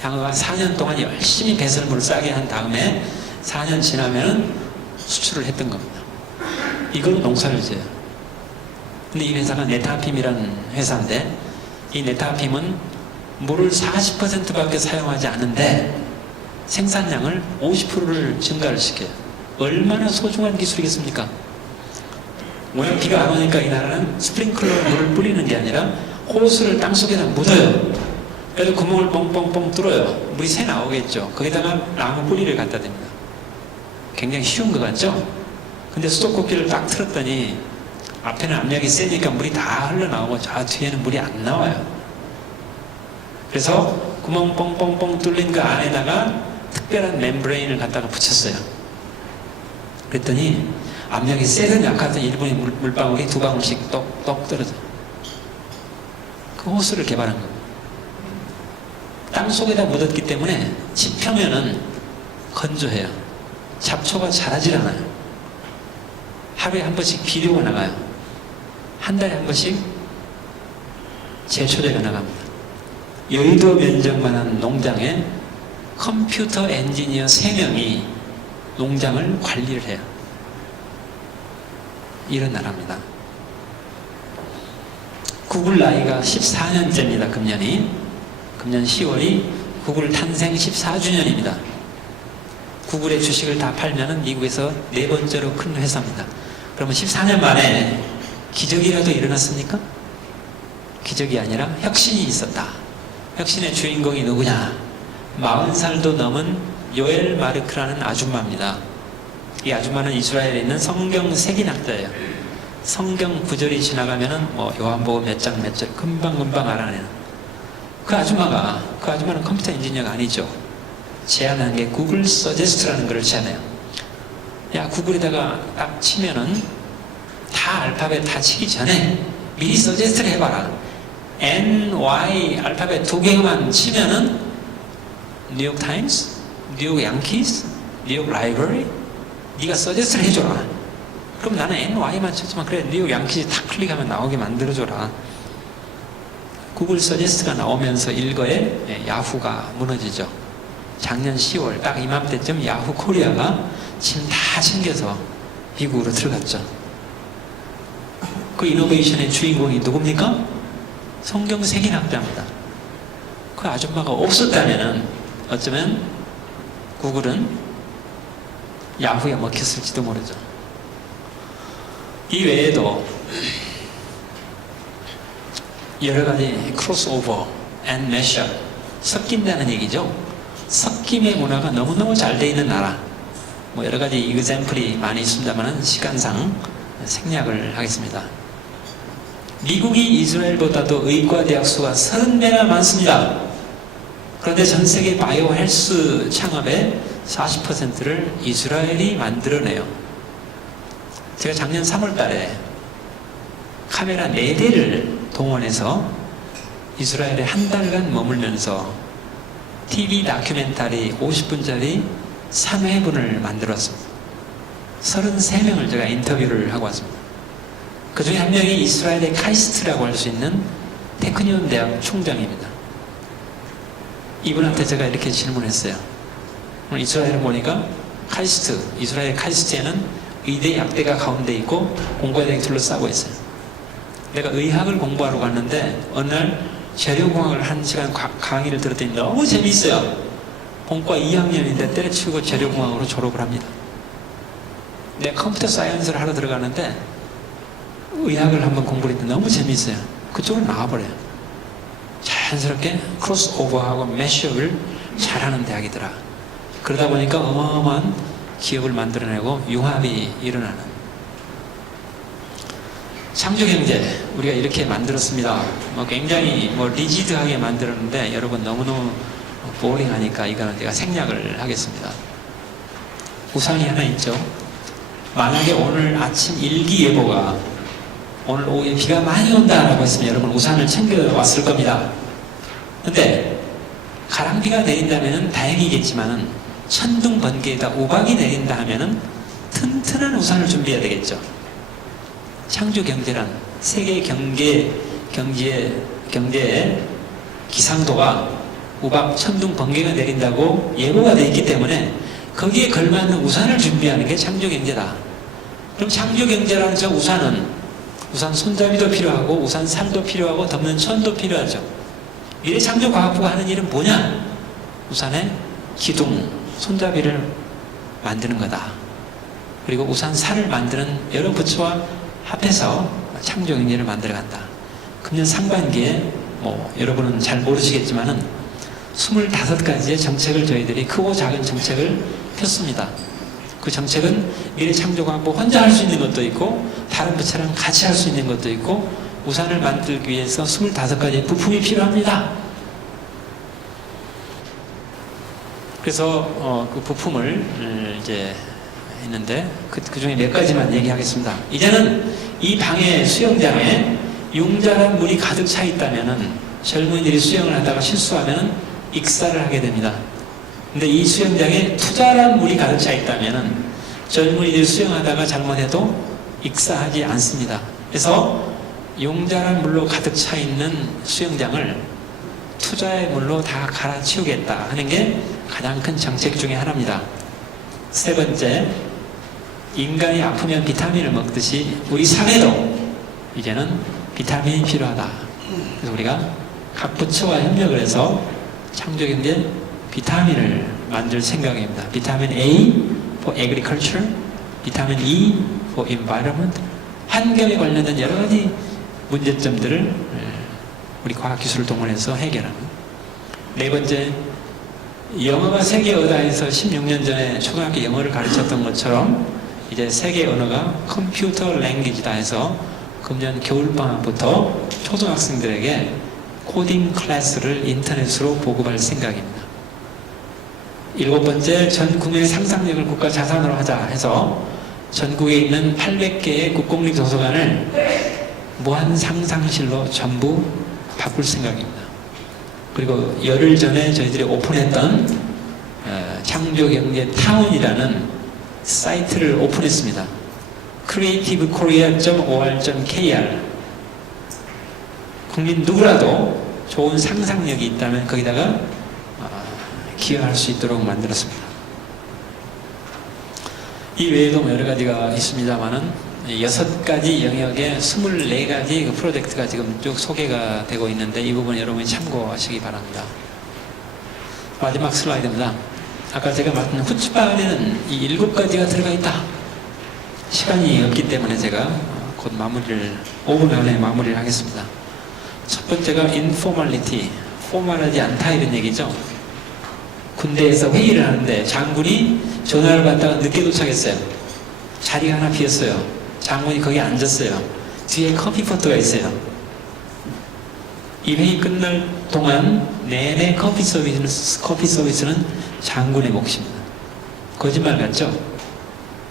향어가 4년 동안 열심히 배설물을 싸게 한 다음에 4년 지나면 수출을 했던 겁니다. 이걸로 농사를 지어요. 근데 이 회사가 네타핌이라는 회사인데 이 네타핌은 물을 40%밖에 사용하지 않는데 생산량을 50%를 증가를 시켜요. 얼마나 소중한 기술이겠습니까? 워낙 비가 안 오니까 이 나라는 스프링클러로 물을 뿌리는 게 아니라 호스를 땅속에다 묻어요. 그래서 구멍을 뻥뻥뻥 뚫어요. 물이 새 나오겠죠. 거기다가 나무 뿌리를 갖다 댑니다. 굉장히 쉬운 것 같죠? 근데 수도꼭지를 딱 틀었더니 앞에는 압력이 세니까 물이 다 흘러나오고 저 뒤에는 물이 안 나와요. 그래서 구멍 뻥뻥뻥 뚫린 그 안에다가 특별한 멤브레인을 갖다가 붙였어요. 그랬더니 압력이 세든 약하든 1분에 물방울이 2방울씩 똑똑 떨어져요. 그 호스를 개발한 겁니다. 땅 속에다 묻었기 때문에 지펴면은 건조해요. 잡초가 자라질 않아요. 하루에 한 번씩 비료가 나가요. 한 달에 한 번씩 제초제가 나갑니다. 여의도 면적만한 농장에 컴퓨터 엔지니어 3명이 농장을 관리를 해요. 이런 나라입니다. 구글 나이가 14년째입니다. 금년 10월이 구글 탄생 14주년입니다. 구글의 주식을 다 팔면 미국에서 4번째로 큰 회사입니다. 그러면 14년 만에 기적이라도 일어났습니까? 기적이 아니라 혁신이 있었다. 혁신의 주인공이 누구냐? 40살도 넘은 요엘 마르크라는 아줌마입니다. 이 아줌마는 이스라엘에 있는 성경 색인학자예요. 성경 구절이 지나가면은 요한복음 몇 장 몇 절 금방 알아내는 그 아줌마는 컴퓨터 엔지니어가 아니죠. 제안한 게 구글 서제스트라는 걸 제안해요. 야, 구글에다가 딱 치면은 다 알파벳 다 치기 전에 미리 서제스트를 해봐라. N, Y 알파벳 2개만 치면은 뉴욕 타임스, 뉴욕 양키스, 뉴욕 라이브러리 네가 서제스트를 해줘라. 그럼 나는 N, Y만 쳤지만 그래 뉴욕 양키스 다 클릭하면 나오게 만들어줘라. 구글 서제스트가 나오면서 일거에 야후가 무너지죠. 작년 10월 딱 이맘때쯤 야후 코리아가 짐 다 챙겨서 미국으로 들어갔죠. 그 이노베이션의 주인공이 누굽니까? 성경 색인학자입니다. 그 아줌마가 없었다면은 어쩌면 구글은 야후에 먹혔을지도 모르죠. 이 외에도 여러 가지 크로스오버 앤 매셔 섞인다는 얘기죠. 섞임의 문화가 너무너무 잘 돼 있는 나라. 여러 가지 이그샘플이 많이 있습니다만 시간상 생략을 하겠습니다. 미국이 이스라엘보다도 의과대학 수가 30배나 많습니다. 그런데 전 세계 바이오 헬스 창업의 40%를 이스라엘이 만들어내요. 제가 작년 3월 달에 카메라 4대를 동원해서 이스라엘에 한 달간 머물면서 TV 다큐멘터리 50분짜리 3회분을 만들었습니다. 33명을 제가 인터뷰를 하고 왔습니다. 그 중에 한 명이 이스라엘의 카이스트라고 할 수 있는 테크니온 대학 총장입니다. 이분한테 제가 이렇게 질문했어요. 오늘 이스라엘을 보니까 카이스트, 이스라엘 카이스트에는 의대 약대가 가운데 있고 공과대학이 둘러싸고 있어요. 내가 의학을 공부하러 갔는데 어느 날 재료공학을 1시간 강의를 들었더니 너무 재미있어요. 본과 2학년인데 때려치우고 재료공학으로 졸업을 합니다. 내가 컴퓨터 사이언스를 하러 들어가는데 의학을 한번 공부를 했는데 너무 재미있어요. 그쪽으로 나와버려요. 자연스럽게 크로스오버하고 매시업을 잘하는 대학이더라. 그러다 보니까 어마어마한 기업을 만들어내고 융합이 일어나는 창조경제 우리가 이렇게 만들었습니다. 굉장히 리지드하게 만들었는데 여러분 너무너무 보링하니까 이거는 제가 생략을 하겠습니다. 우산이 하나 있죠. 만약에 오늘 아침 일기예보가 오늘 오후에 비가 많이 온다라고 했으면 여러분 우산을 챙겨왔을 겁니다. 근데 가랑비가 내린다면 다행이겠지만은 천둥 번개에다 우박이 내린다 하면은 튼튼한 우산을 준비해야 되겠죠. 창조 경제란 세계 경제의 기상도가 우박, 천둥, 번개가 내린다고 예보가 되어 있기 때문에 거기에 걸맞는 우산을 준비하는 게 창조 경제다. 그럼 창조 경제라는 저 우산은 우산 손잡이도 필요하고 우산 살도 필요하고 덮는 천도 필요하죠. 미래창조과학부가 하는 일은 뭐냐? 우산의 기둥, 손잡이를 만드는 거다. 그리고 우산 살을 만드는 여러 부처와 합해서 창조경제를 만들어간다. 금년 상반기에 여러분은 잘 모르시겠지만은 25가지의 정책을 저희들이 크고 작은 정책을 폈습니다. 그 정책은 미래창조과학부 혼자 할 수 있는 것도 있고 다른 부처랑 같이 할 수 있는 것도 있고 우산을 만들기 위해서 25가지의 부품이 필요합니다. 그래서 그 부품을 이제 했는데 그 중에 몇 가지만 얘기하겠습니다. 이제는 이 방의 수영장에 융자란 물이 가득 차 있다면은 젊은이들이 수영을 하다가 실수하면은 익사를 하게 됩니다. 근데 이 수영장에 투자란 물이 가득 차 있다면은 젊은이들이 수영하다가 잘못해도 익사하지 않습니다. 그래서 용자란 물로 가득 차 있는 수영장을 투자의 물로 다 갈아치우겠다 하는 게 가장 큰 정책 중에 하나입니다. 세 번째, 인간이 아프면 비타민을 먹듯이 우리 사회도 이제는 비타민이 필요하다. 그래서 우리가 각 부처와 협력을 해서 창조경제 비타민을 만들 생각입니다. 비타민 A for agriculture, 비타민 E for environment, 환경에 관련된 여러 가지 문제점들을 우리 과학기술을 동원해서 해결하는. 네 번째, 영어가 세계 언어에서 16년 전에 초등학교 영어를 가르쳤던 것처럼 이제 세계 언어가 컴퓨터 랭귀지다 해서 금년 겨울방학부터 초등학생들에게 코딩 클래스를 인터넷으로 보급할 생각입니다. 일곱 번째, 전 국민의 상상력을 국가 자산으로 하자 해서 전국에 있는 800개의 국공립 도서관을 무한 상상실로 전부 바꿀 생각입니다. 그리고 열흘 전에 저희들이 오픈했던 창조경제 타운이라는 사이트를 오픈했습니다. creativekorea.or.kr. 국민 누구라도 좋은 상상력이 있다면 거기다가 기여할 수 있도록 만들었습니다. 이 외에도 여러 가지가 있습니다만은 6가지 영역에 24가지 그 프로젝트가 지금 쭉 소개가 되고 있는데 이 부분 여러분이 참고하시기 바랍니다. 마지막 슬라이드입니다. 아까 제가 말한 후츠반에는 이 7가지가 들어가 있다. 시간이 없기 때문에 제가 곧 마무리를 5분 안에 마무리를 하겠습니다. 첫 번째가 informality, 포멀하지 않다 이런 얘기죠. 군대에서 회의를 하는데 장군이 전화를 받다가 늦게 도착했어요. 자리가 하나 비었어요. 장군이 거기 앉았어요. 뒤에 커피포트가 있어요. 이 회의 끝날 동안 내내 커피 서비스는 장군의 몫입니다. 거짓말 같죠?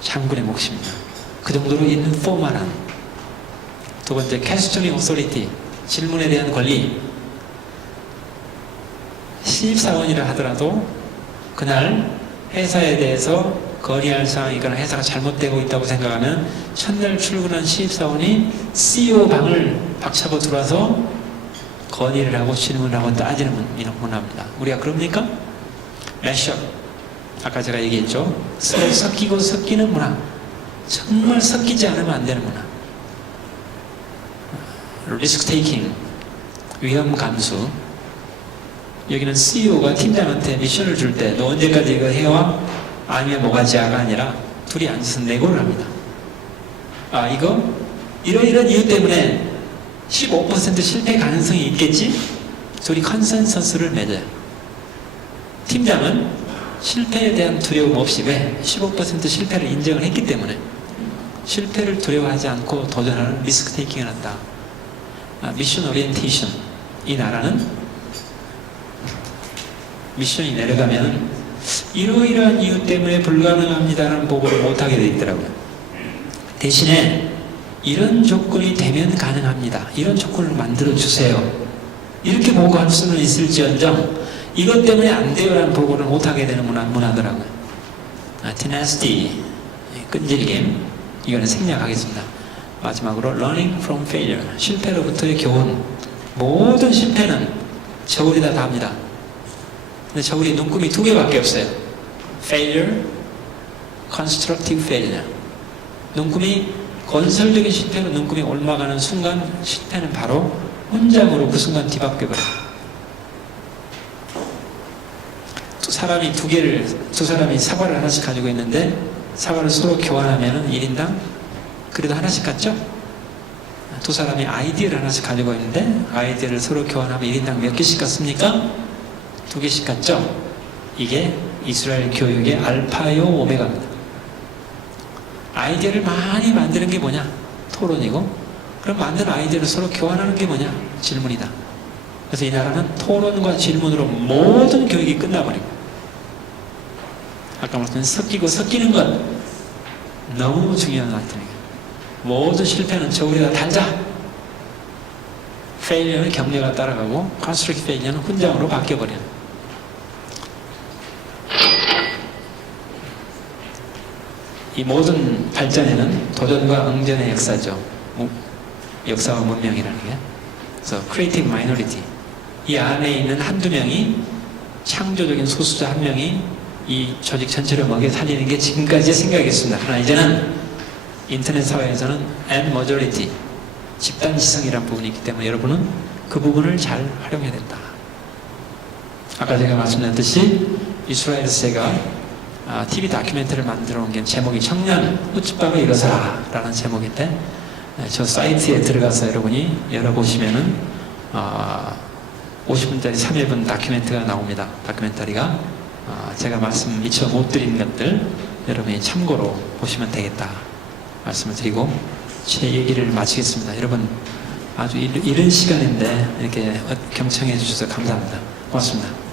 장군의 몫입니다. 그 정도로 인포멀한. 두 번째, questioning authority, 질문에 대한 권리. 신입사원이라 하더라도 그날 회사에 대해서 건의할 사항이거나 회사가 잘못되고 있다고 생각하면 첫날 출근한 신입사원이 CEO 방을 박차고 들어와서 건의를 하고 질문하고 따지는 문화입니다. 우리가 그럽니까? 매셔. 아까 제가 얘기했죠. 서로 섞이고 섞이는 문화. 정말 섞이지 않으면 안 되는 문화. 리스크 테이킹. 위험 감수. 여기는 CEO가 팀장한테 미션을 줄 때 너 언제까지 이거 해와? 아니면 뭐가지야가 아니라 둘이 앉아서 내고를 합니다. 아 이거 이러이런 이유 때문에 15% 실패 가능성이 있겠지? 둘이 컨센서스를 맺어요. 팀장은 실패에 대한 두려움 없이 왜? 15% 실패를 인정을 했기 때문에 실패를 두려워하지 않고 도전하는 리스크 테이킹을 한다. 미션 오리엔테이션. 이 나라는 미션이 내려가면 이러이러한 이유 때문에 불가능합니다라는 보고를 못하게 돼 있더라고요. 대신에 이런 조건이 되면 가능합니다. 이런 조건을 만들어 주세요. 이렇게 보고할 수는 있을지언정 이것 때문에 안 돼요라는 보고를 못하게 되는 문화더라고요. tenacity, 끈질김. 이거는 생략하겠습니다. 마지막으로 learning from failure. 실패로부터의 교훈. 모든 실패는 저울이다 다 합니다. 근데 저울이 눈금이 두 개밖에 없어요. failure, constructive failure. 눈금이 건설적인 실패로 눈금이 옮아가는 순간 실패는 바로 혼잡으로 그 순간 뒤바뀌어버려요. 두 사람이 사과를 하나씩 가지고 있는데 사과를 서로 교환하면은 1인당 그래도 하나씩 갖죠? 두 사람이 아이디어를 하나씩 가지고 있는데 아이디어를 서로 교환하면 1인당 몇 개씩 갖습니까? 2개씩 갖죠? 이게 이스라엘 교육의 알파요 오메가입니다. 아이디어를 많이 만드는 게 뭐냐? 토론이고 그럼 만든 아이디어를 서로 교환하는 게 뭐냐? 질문이다. 그래서 이 나라는 토론과 질문으로 모든 교육이 끝나버립니다. 아까 말씀드린 섞이고 섞이는 것 너무 중요한 것 같아요. 모든 실패는 저울에다 달자. 페일리어는 격려가 따라가고 컨스트럭티브 페일리어는 훈장으로 바뀌어버리는. 이 모든 발전에는 도전과 응전의 역사죠. 역사와 문명이라는 게. 그래서 크리에이티브 마이너리티. 이 안에 있는 한두 명이 창조적인 소수자 한 명이 이 조직 전체를 먹여 살리는 게 지금까지의 생각이었습니다. 그러나 이제는 인터넷 사회에서는 and majority, 집단지성이라는 부분이 있기 때문에 여러분은 그 부분을 잘 활용해야 된다. 아까 제가 말씀드렸듯이 이스라엘에서 제가 TV 다큐멘터리를 만들어 놓은 게 제목이 청년 우츠바로 일어서라 라는 제목인데 저 사이트에 들어가서 여러분이 열어보시면은 50분짜리 3일분 다큐멘터리가 나옵니다. 다큐멘터리가 제가 말씀 미처 못 드린 것들 여러분이 참고로 보시면 되겠다 말씀을 드리고 제 얘기를 마치겠습니다. 여러분 아주 이른 시간인데 이렇게 경청해 주셔서 감사합니다. 고맙습니다.